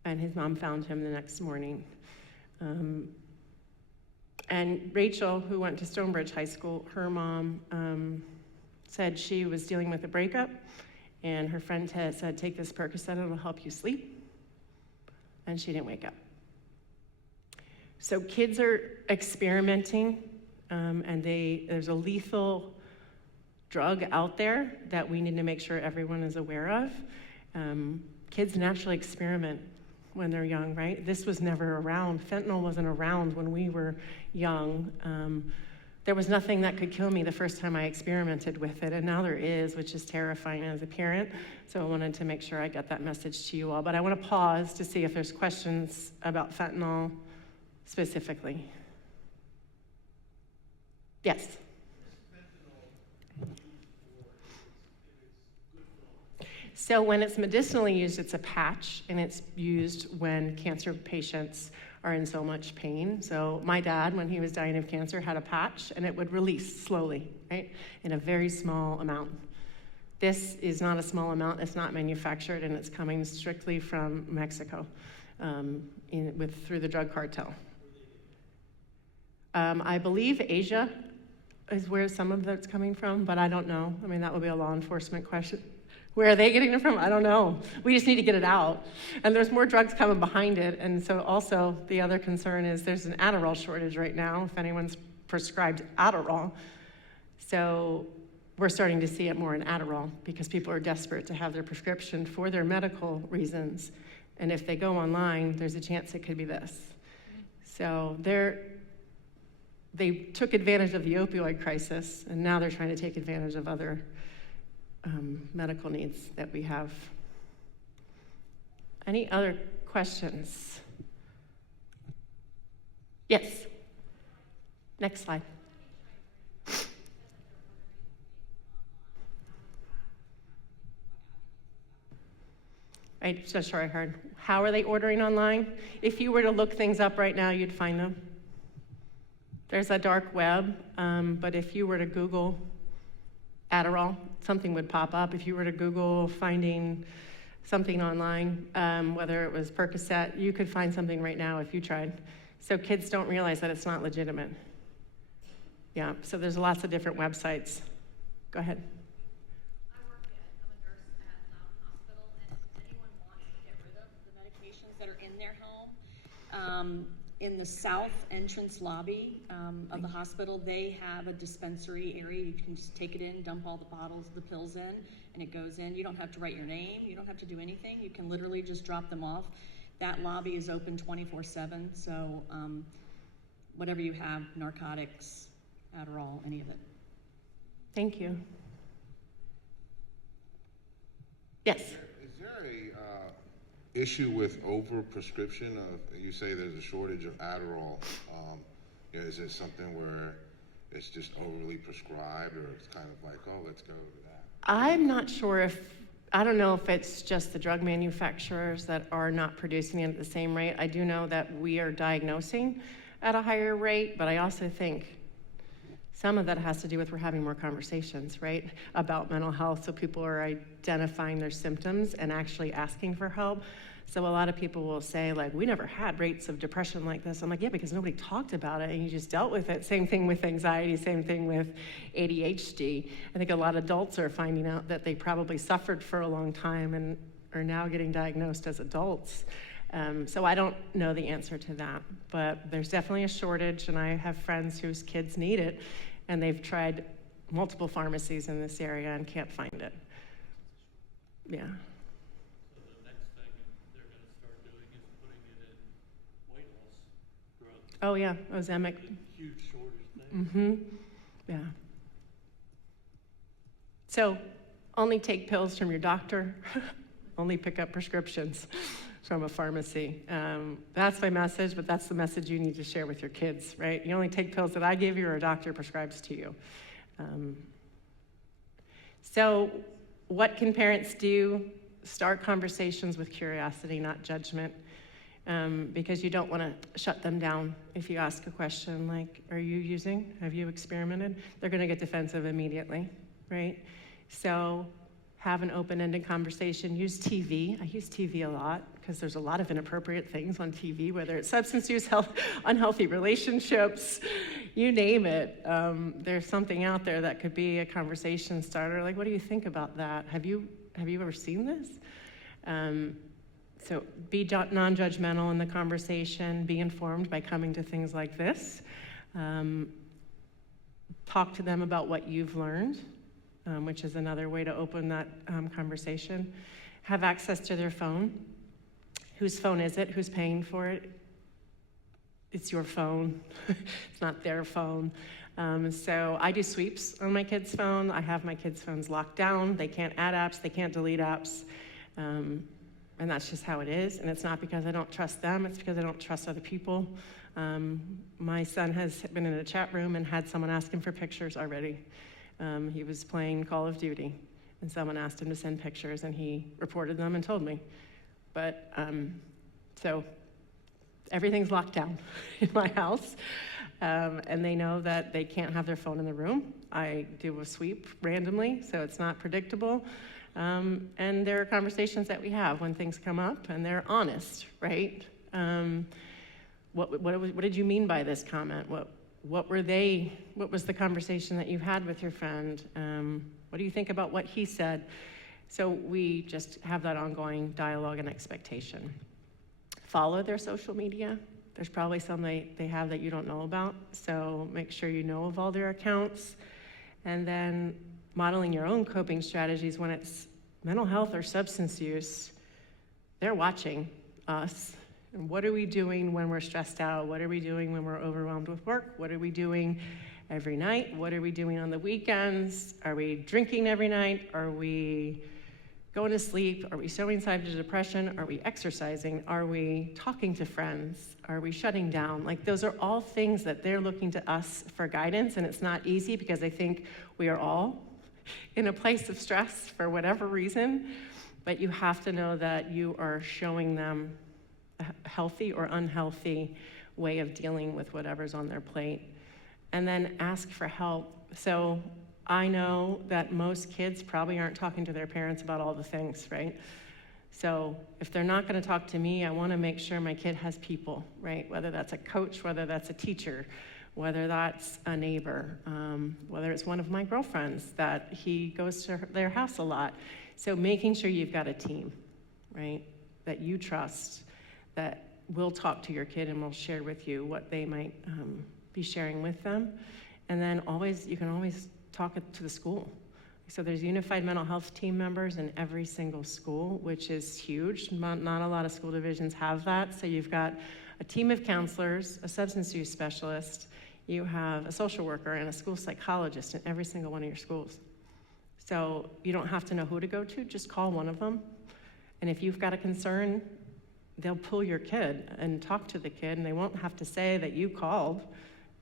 And his mom found him the next morning. And Rachel, who went to Stonebridge High School, her mom said she was dealing with a breakup, and her friend had said, take this Percocet, it'll help you sleep. And she didn't wake up. So kids are experimenting, and there's a lethal drug out there that we need to make sure everyone is aware of. Kids naturally experiment when they're young, right? This was never around. Fentanyl wasn't around when we were young. There was nothing that could kill me the first time I experimented with it, and now there is, which is terrifying as a parent. So I wanted to make sure I got that message to you all. But I want to pause to see if there's questions about fentanyl specifically. Yes? So when it's medicinally used, it's a patch, and it's used when cancer patients are in so much pain. So my dad, when he was dying of cancer, had a patch, and it would release slowly, right, in a very small amount. This is not a small amount. It's not manufactured, and it's coming strictly from Mexico through the drug cartel. I believe Asia is where some of that's coming from, but I don't know. I mean, that would be a law enforcement question. Where are they getting it from? I don't know. We just need to get it out. And there's more drugs coming behind it. And so also the other concern is there's an Adderall shortage right now, if anyone's prescribed Adderall. So we're starting to see it more in Adderall because people are desperate to have their prescription for their medical reasons. And if they go online, there's a chance it could be this. So they took advantage of the opioid crisis, and now they're trying to take advantage of other medical needs that we have. Any other questions? Yes. Next slide. I'm so sorry, I heard. How are they ordering online? If you were to look things up right now, you'd find them. There's a dark web, but if you were to Google Adderall, something would pop up. If you were to Google finding something online, whether it was Percocet, you could find something right now if you tried. So kids don't realize that it's not legitimate. Yeah, so there's lots of different websites. Go ahead. I'm a nurse at Loudon Hospital, and if anyone wants to get rid of the medications that are in their home, in the south entrance lobby of the hospital, they have a dispensary area. You can just take it in, dump all the bottles, the pills in, and it goes in. You don't have to write your name. You don't have to do anything. You can literally just drop them off. That lobby is open 24/7, so whatever you have, narcotics, Adderall, any of it. Thank you. Yes? Is there a issue with over-prescription of, you say there's a shortage of Adderall, is it something where it's just overly prescribed, or it's kind of like, oh, let's go to that? I'm not sure I don't know if it's just the drug manufacturers that are not producing it at the same rate. I do know that we are diagnosing at a higher rate, but I also think some of that has to do with we're having more conversations, right, about mental health, so people are identifying their symptoms and actually asking for help. So a lot of people will say, like, we never had rates of depression like this. I'm like, yeah, because nobody talked about it and you just dealt with it. Same thing with anxiety, same thing with ADHD. I think a lot of adults are finding out that they probably suffered for a long time and are now getting diagnosed as adults. So I don't know the answer to that, but there's definitely a shortage, and I have friends whose kids need it, and they've tried multiple pharmacies in this area and can't find it. Yeah. So the next thing they're gonna start doing is putting it in weight loss drugs. Oh yeah, Ozemic. Huge shortage thing. Yeah. So only take pills from your doctor. Only pick up prescriptions from a pharmacy. That's my message, but that's the message you need to share with your kids, right? You only take pills that I give you or a doctor prescribes to you. So what can parents do? Start conversations with curiosity, not judgment, because you don't want to shut them down if you ask a question like, are you using? Have you experimented? They're going to get defensive immediately, right? So have an open-ended conversation. Use TV. I use TV a lot because there's a lot of inappropriate things on TV, whether it's substance use, unhealthy relationships, you name it. There's something out there that could be a conversation starter. Like, what do you think about that? Have you ever seen this? So be non-judgmental in the conversation. Be informed by coming to things like this. Talk to them about what you've learned, which is another way to open that conversation. Have access to their phone. Whose phone is it? Who's paying for it? It's your phone. It's not their phone. So I do sweeps on my kids' phone. I have my kids' phones locked down. They can't add apps. They can't delete apps. And that's just how it is. And it's not because I don't trust them. It's because I don't trust other people. My son has been in a chat room and had someone ask him for pictures already. He was playing Call of Duty, and someone asked him to send pictures, and he reported them and told me. But, so everything's locked down in my house, and they know that they can't have their phone in the room. I do a sweep randomly, so it's not predictable. And there are conversations that we have when things come up, and they're honest, right? What did you mean by this comment? What was the conversation that you had with your friend? What do you think about what he said? So we just have that ongoing dialogue and expectation. Follow their social media. There's probably some they have that you don't know about, so make sure you know of all their accounts. And then modeling your own coping strategies when it's mental health or substance use. They're watching us. And what are we doing when we're stressed out? What are we doing when we're overwhelmed with work? What are we doing every night? What are we doing on the weekends? Are we drinking every night? Are we going to sleep? Are we showing signs of depression? Are we exercising? Are we talking to friends? Are we shutting down? Like, those are all things that they're looking to us for guidance, and it's not easy because I think we are all in a place of stress for whatever reason, but you have to know that you are showing them a healthy or unhealthy way of dealing with whatever's on their plate. And then ask for help. So I know that most kids probably aren't talking to their parents about all the things, right? So if they're not going to talk to me, I want to make sure my kid has people, right? Whether that's a coach, whether that's a teacher, whether that's a neighbor, whether it's one of my girlfriends that he goes to their house a lot. So making sure you've got a team, right, that you trust, that will talk to your kid and will share with you what they might be sharing with them. And then you can always talk to the school. So there's unified mental health team members in every single school, which is huge. Not a lot of school divisions have that. So you've got a team of counselors, a substance use specialist, you have a social worker and a school psychologist in every single one of your schools. So you don't have to know who to go to, just call one of them. And if you've got a concern, they'll pull your kid and talk to the kid, and they won't have to say that you called.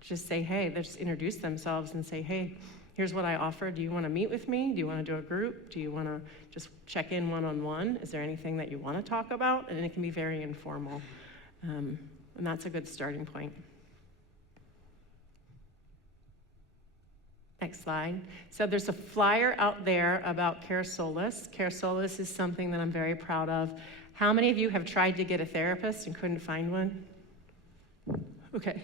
Just say, hey, they just introduce themselves and say, hey, here's what I offer. Do you want to meet with me? Do you want to do a group? Do you want to just check in one-on-one? Is there anything that you want to talk about? And it can be very informal. And that's a good starting point. Next slide. So there's a flyer out there about Care Solace. Care Solace is something that I'm very proud of. How many of you have tried to get a therapist and couldn't find one? Okay,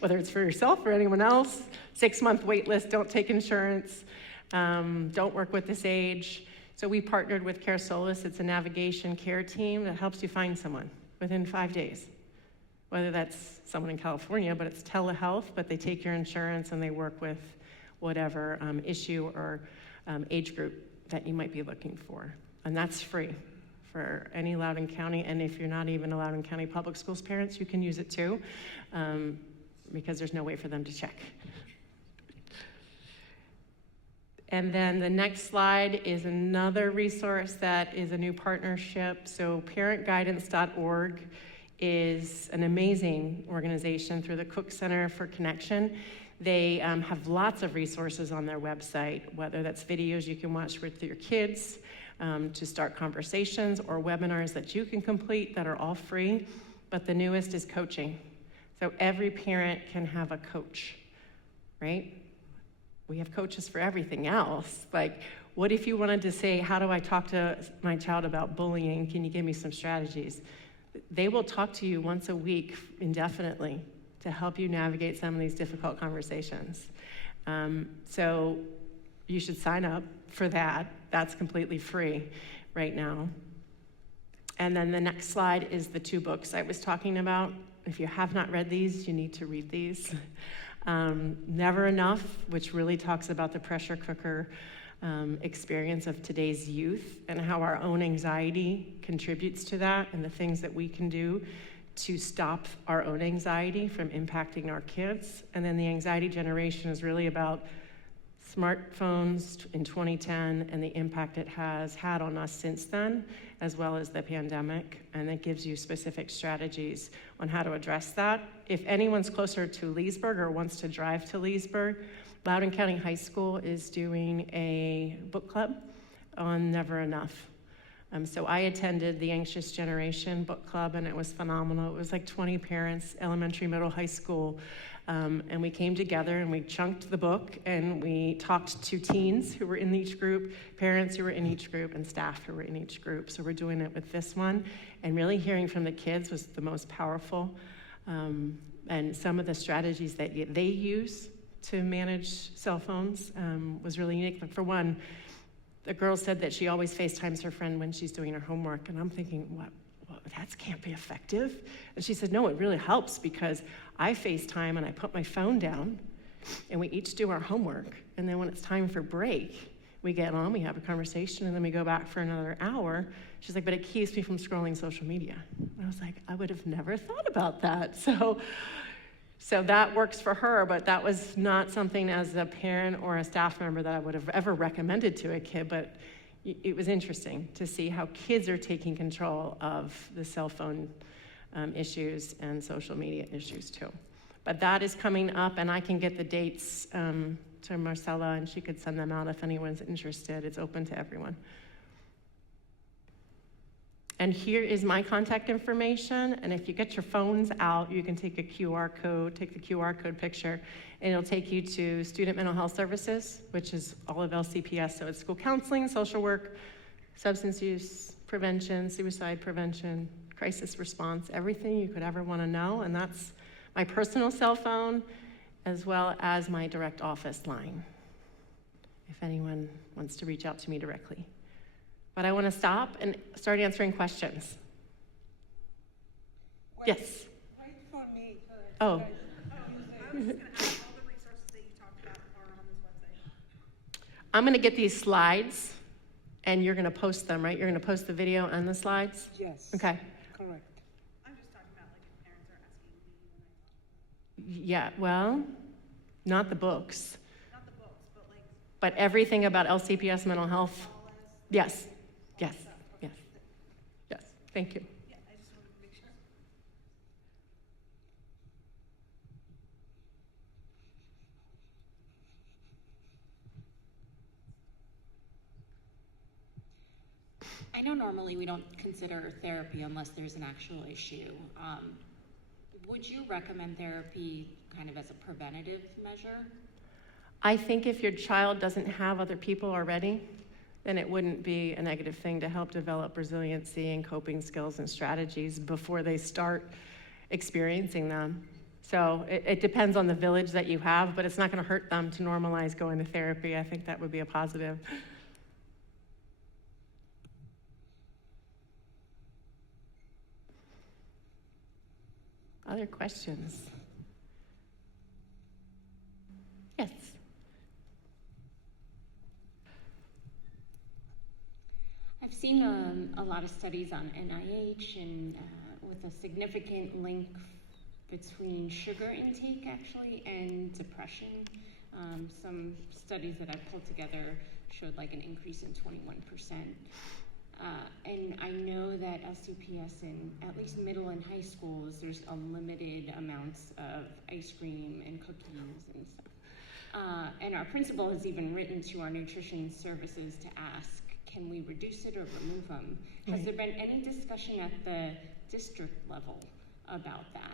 whether it's for yourself or anyone else, 6-month wait list, don't take insurance, don't work with this age. So we partnered with Care Solis. It's a navigation care team that helps you find someone within 5 days. Whether that's someone in California, but it's telehealth, but they take your insurance and they work with whatever issue or age group that you might be looking for. And that's free for any Loudoun County, and if you're not even a Loudoun County Public Schools parents, you can use it too, because there's no way for them to check. And then the next slide is another resource that is a new partnership. So parentguidance.org is an amazing organization through the Cook Center for Connection. They have lots of resources on their website, whether that's videos you can watch with your kids, to start conversations, or webinars that you can complete that are all free, but the newest is coaching. So every parent can have a coach, right? We have coaches for everything else. Like, what if you wanted to say, how do I talk to my child about bullying? Can you give me some strategies? They will talk to you once a week indefinitely to help you navigate some of these difficult conversations. So you should sign up for that. That's completely free right now. And then the next slide is the 2 books I was talking about. If you have not read these, you need to read these. Never Enough, which really talks about the pressure cooker experience of today's youth and how our own anxiety contributes to that, and the things that we can do to stop our own anxiety from impacting our kids. And then the anxiety generation is really about smartphones in 2010 and the impact it has had on us since then, as well as the pandemic, and it gives you specific strategies on how to address that. If anyone's closer to Leesburg or wants to drive to Leesburg, Loudoun County High School is doing a book club on Never Enough. So I attended the Anxious Generation book club, and it was phenomenal. It was like 20 parents, elementary, middle, high school, and we came together and we chunked the book, and we talked to teens who were in each group, parents who were in each group, and staff who were in each group. So we're doing it with this one, and really hearing from the kids was the most powerful. And some of the strategies that they use to manage cell phones was really unique. But for one, the girl said that she always FaceTimes her friend when she's doing her homework, and I'm thinking, what, that can't be effective. And she said, no, it really helps, because I FaceTime and I put my phone down, and we each do our homework, and then when it's time for break, we get on, we have a conversation, and then we go back for another hour. She's like, but it keeps me from scrolling social media. And I was like, I would have never thought about that. So that works for her, but that was not something as a parent or a staff member that I would have ever recommended to a kid, but it was interesting to see how kids are taking control of the cell phone issues and social media issues too. But that is coming up, and I can get the dates to Marcella, and she could send them out if anyone's interested. It's open to everyone. And here is my contact information, and if you get your phones out, you can take a QR code, take the QR code picture, and it'll take you to Student Mental Health Services, which is all of LCPS, so it's school counseling, social work, substance use prevention, suicide prevention, crisis response, everything you could ever want to know, and that's my personal cell phone, as well as my direct office line, if anyone wants to reach out to me directly. But I want to stop and start answering questions. Yes? Wait for me. Oh. I was just going to add, all the resources that you talked about are on this website. I'm going to get these slides, and you're going to post them, right? You're going to post the video and the slides? Yes. Okay. Correct. I'm just talking about, like, if parents are asking me. Yeah, well, not the books, Not the books, but, like, but everything about LCPS mental health. all this. Yes, yes, yes, yes. Thank you. Yeah, I just wanted to make sure. I know normally we don't consider therapy unless there's an actual issue. Would you recommend therapy kind of as a preventative measure? I think if your child doesn't have other people already, then it wouldn't be a negative thing to help develop resiliency and coping skills and strategies before they start experiencing them. So it depends on the village that you have, but it's not going to hurt them to normalize going to therapy. I think that would be a positive. Other questions? Yes. I've seen a lot of studies on NIH and with a significant link between sugar intake actually and depression. Some studies that I pulled together showed like an increase in 21%. And I know that LCPS in at least middle and high schools, there's a limited amounts of ice cream and cookies and stuff. And our principal has even written to our nutrition services to ask, can we reduce it or remove them? Has there been any discussion at the district level about that?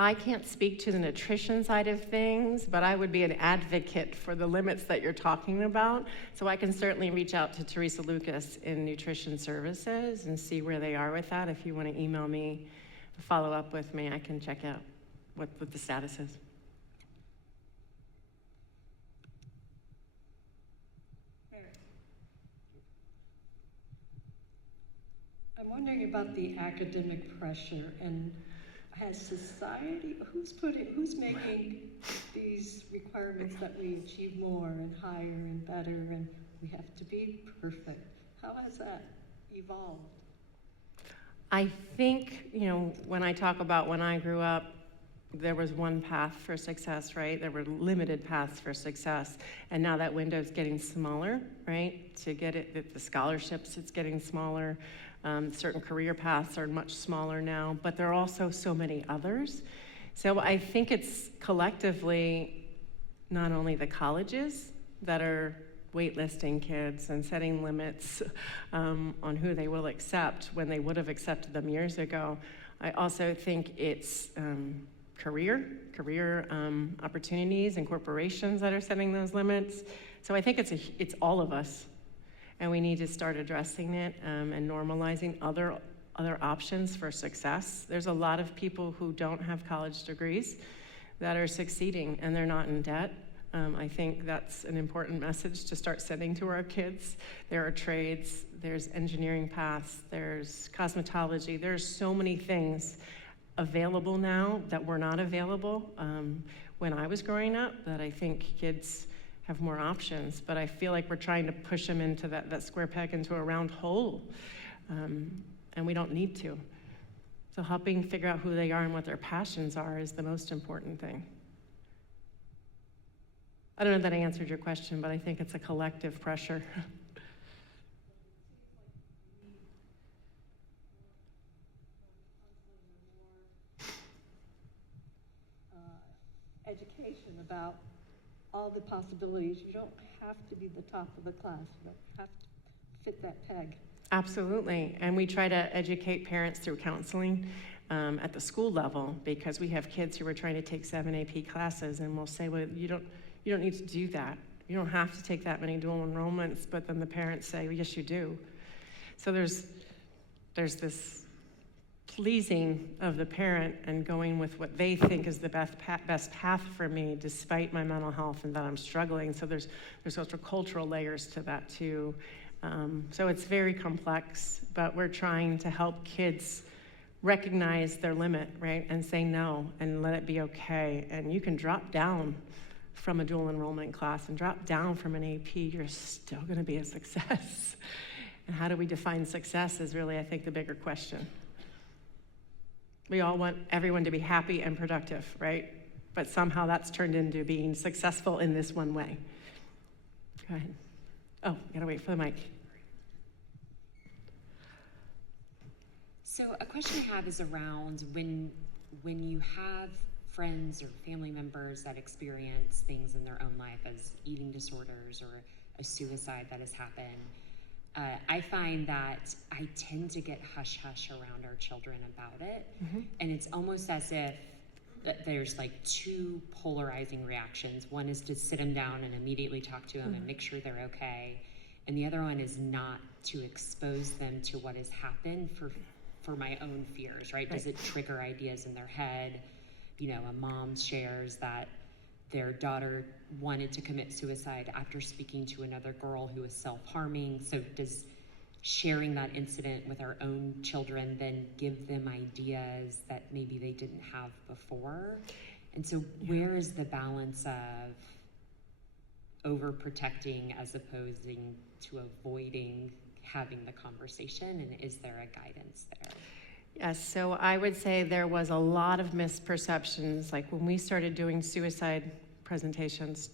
I can't speak to the nutrition side of things, but I would be an advocate for the limits that you're talking about. So I can certainly reach out to Teresa Lucas in Nutrition Services and see where they are with that. If you want to email me, follow up with me, I can check out what the status is. I'm wondering about the academic pressure, and has society, who's making these requirements that we achieve more and higher and better and we have to be perfect? How has that evolved? I think, when I talk about when I grew up, there was one path for success, right? There were limited paths for success. And now that window's getting smaller, right? To get it, the scholarships, it's getting smaller. Certain career paths are much smaller now, but there are also so many others. So I think it's collectively not only the colleges that are waitlisting kids and setting limits on who they will accept when they would have accepted them years ago. I also think it's career opportunities and corporations that are setting those limits. So I think it's all of us. And we need to start addressing it and normalizing other options for success. There's a lot of people who don't have college degrees that are succeeding and they're not in debt. I think that's an important message to start sending to our kids. There are trades, there's engineering paths, there's cosmetology. There's so many things available now that were not available when I was growing up that I think kids have more options, but I feel like we're trying to push them into that square peg into a round hole, and we don't need to. So helping figure out who they are and what their passions are is the most important thing. I don't know that I answered your question, but I think it's a collective pressure. Education about all the possibilities. You don't have to be the top of the class. You don't have to fit that peg. Absolutely, and we try to educate parents through counseling at the school level, because we have kids who are trying to take 7 AP classes, and we'll say, well, you don't need to do that. You don't have to take that many dual enrollments, but then the parents say, well, yes, you do. So there's this pleasing of the parent and going with what they think is the best path for me, despite my mental health and that I'm struggling. So there's also cultural layers to that too. So it's very complex, but we're trying to help kids recognize their limit, right? And say no and let it be okay. And you can drop down from a dual enrollment class and drop down from an AP, you're still gonna be a success. And how do we define success is really, I think, the bigger question. We all want everyone to be happy and productive, right? But somehow that's turned into being successful in this one way. Go ahead. Oh, gotta wait for the mic. So a question I have is around when you have friends or family members that experience things in their own life as eating disorders or a suicide that has happened. I find that I tend to get hush-hush around our children about it. Mm-hmm. And it's almost as if there's like two polarizing reactions. One is to sit them down and immediately talk to them and make sure they're okay. and the other one is not to expose them to what has happened for my own fears, right? Does it trigger ideas in their head? You know, a mom shares that their daughter wanted to commit suicide after speaking to another girl who was self-harming. So does sharing that incident with our own children then give them ideas that maybe they didn't have before? And so where is the balance of overprotecting as opposed to avoiding having the conversation, and is there a guidance there? Yes, so I would say there was a lot of misperceptions. Like when we started doing suicide presentations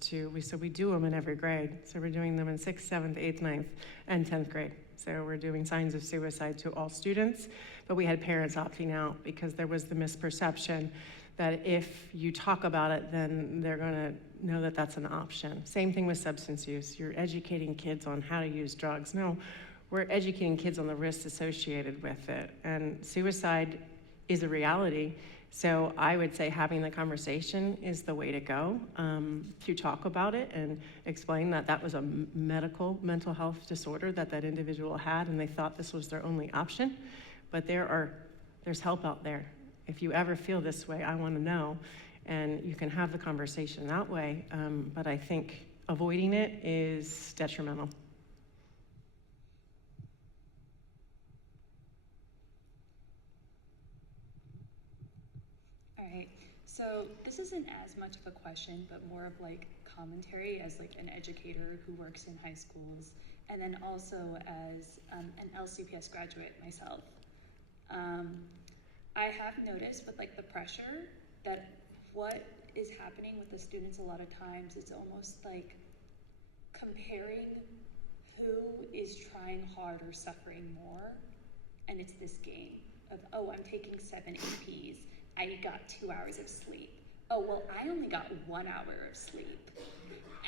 we do them in every grade. So we're doing them in 6th, 7th, 8th, 9th, and 10th grade. So we're doing signs of suicide to all students, but we had parents opting out because there was the misperception that if you talk about it, then they're gonna know that that's an option. Same thing with substance use. You're educating kids on how to use drugs. No, we're educating kids on the risks associated with it. And suicide is a reality. So I would say having the conversation is the way to go, to talk about it and explain that that was a mental health disorder that individual had, and they thought this was their only option. But there's help out there. If you ever feel this way, I want to know. And you can have the conversation that way. But I think avoiding it is detrimental. All right, so this isn't as much of a question, but more of like commentary as like an educator who works in high schools, and then also as an LCPS graduate myself. I have noticed with like the pressure that what is happening with the students a lot of times, it's almost like comparing who is trying hard or suffering more, and it's this game of, oh, I'm taking 7 APs, I got 2 hours of sleep. Oh, well, I only got 1 hour of sleep.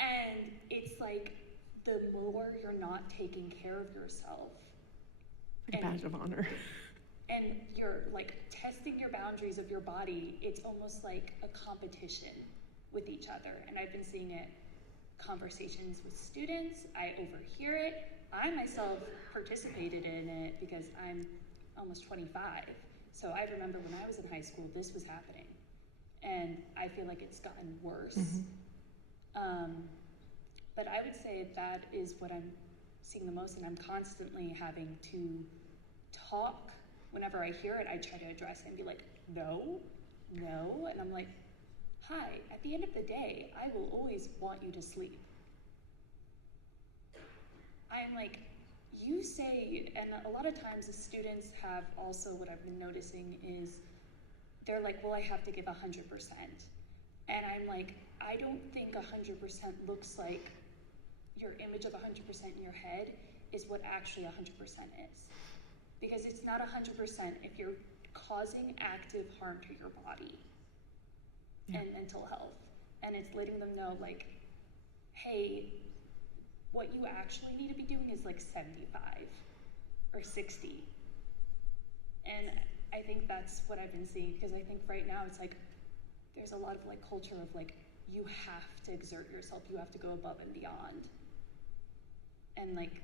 And it's like, the more you're not taking care of yourself, A badge of honor. and you're like testing your boundaries of your body, it's almost like a competition with each other. And I've been seeing it, conversations with students, I overhear it. I myself participated in it because I'm almost 25. So I remember when I was in high school, this was happening. And I feel like it's gotten worse. Mm-hmm. But I would say that is what I'm seeing the most, and I'm constantly having to talk. Whenever I hear it, I try to address it and be like, no, and I'm like, hi, at the end of the day, I will always want you to sleep. I'm like, you say, and a lot of times the students have also, what I've been noticing is, they're like, well, I have to give 100%. And I'm like, I don't think 100% looks like your image of 100% in your head is what actually 100% is. Because it's not 100% if you're causing active harm to your body and mental health. And it's letting them know, like, hey, what you actually need to be doing is like 75 or 60. And I think that's what I've been seeing, because I think right now it's like, there's a lot of like culture of like, you have to exert yourself, you have to go above and beyond. And like,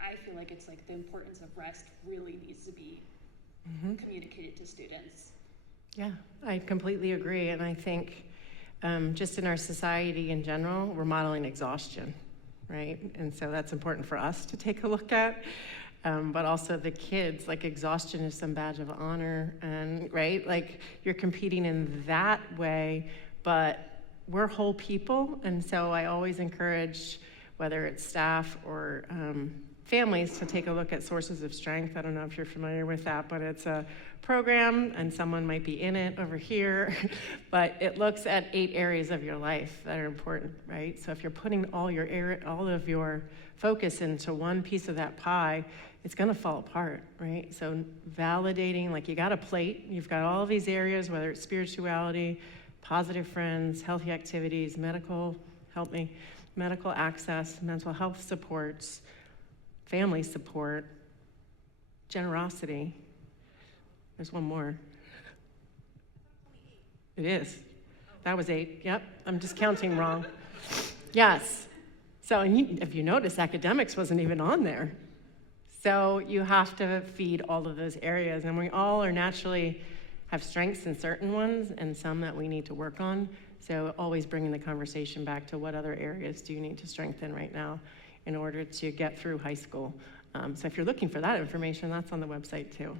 I feel like it's like the importance of rest really needs to be communicated to students. Yeah, I completely agree. And I think just in our society in general, we're modeling exhaustion, right? And so that's important for us to take a look at. But also the kids, like exhaustion is some badge of honor, and right? Like you're competing in that way, but we're whole people. And so I always encourage, whether it's staff or families, to take a look at sources of strength. I don't know if you're familiar with that, but it's a program, and someone might be in it over here, but it looks at 8 areas of your life that are important, right? So if you're putting all of your focus into one piece of that pie, it's gonna fall apart, right? So validating, like you got a plate, you've got all these areas, whether it's spirituality, positive friends, healthy activities, medical access, mental health supports, family support, generosity. There's one more. It is. That was 8. Yep, I'm just counting wrong. Yes. So, and if you notice, academics wasn't even on there. So you have to feed all of those areas, and we all are naturally have strengths in certain ones and some that we need to work on. So always bringing the conversation back to what other areas do you need to strengthen right now in order to get through high school. So if you're looking for that information, that's on the website too.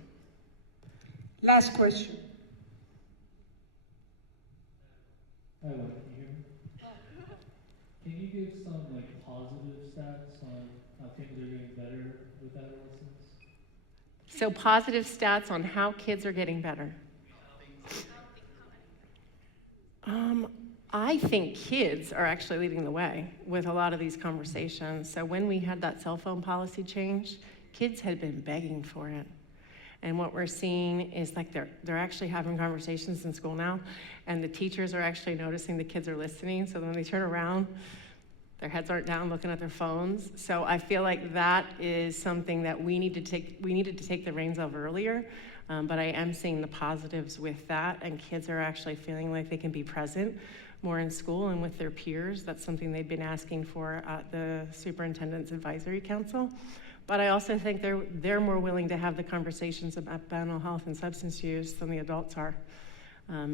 Last question. Hello, can you hear me? Can you give some like positive stats on how things are getting better with adolescents? So positive stats on how kids are getting better. I think kids are actually leading the way with a lot of these conversations. So when we had that cell phone policy change, kids had been begging for it. And what we're seeing is like they're actually having conversations in school now, and the teachers are actually noticing the kids are listening. So when they turn around, their heads aren't down looking at their phones. So I feel like that is something that we needed to take the reins of earlier. But I am seeing the positives with that, and kids are actually feeling like they can be present more in school and with their peers. That's something they've been asking for at the Superintendent's Advisory Council. But I also think they're more willing to have the conversations about mental health and substance use than the adults are.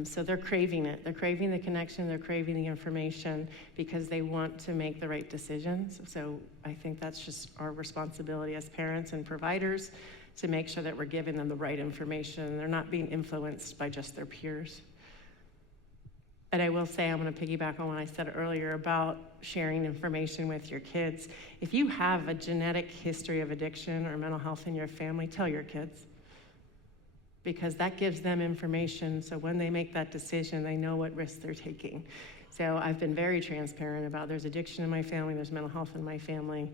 So they're craving it. They're craving the connection. They're craving the information because they want to make the right decisions. So I think that's just our responsibility as parents and providers to make sure that we're giving them the right information. They're not being influenced by just their peers. And I will say, I'm going to piggyback on what I said earlier about sharing information with your kids. If you have a genetic history of addiction or mental health in your family, tell your kids. Because that gives them information, so when they make that decision, they know what risks they're taking. So I've been very transparent about there's addiction in my family, there's mental health in my family.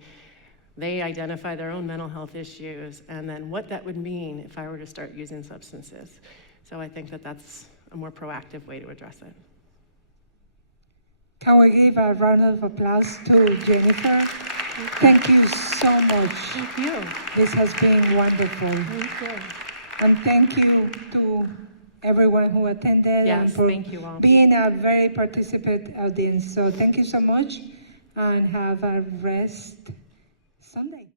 They identify their own mental health issues, and then what that would mean if I were to start using substances. So I think that that's a more proactive way to address it. Can we give a round of applause to Jennifer? Thank you so much. Thank you. This has been wonderful. Thank you. And thank you to everyone who attended Yes, and for thank you all. being a very participant audience. So thank you so much, and have a rest Sunday.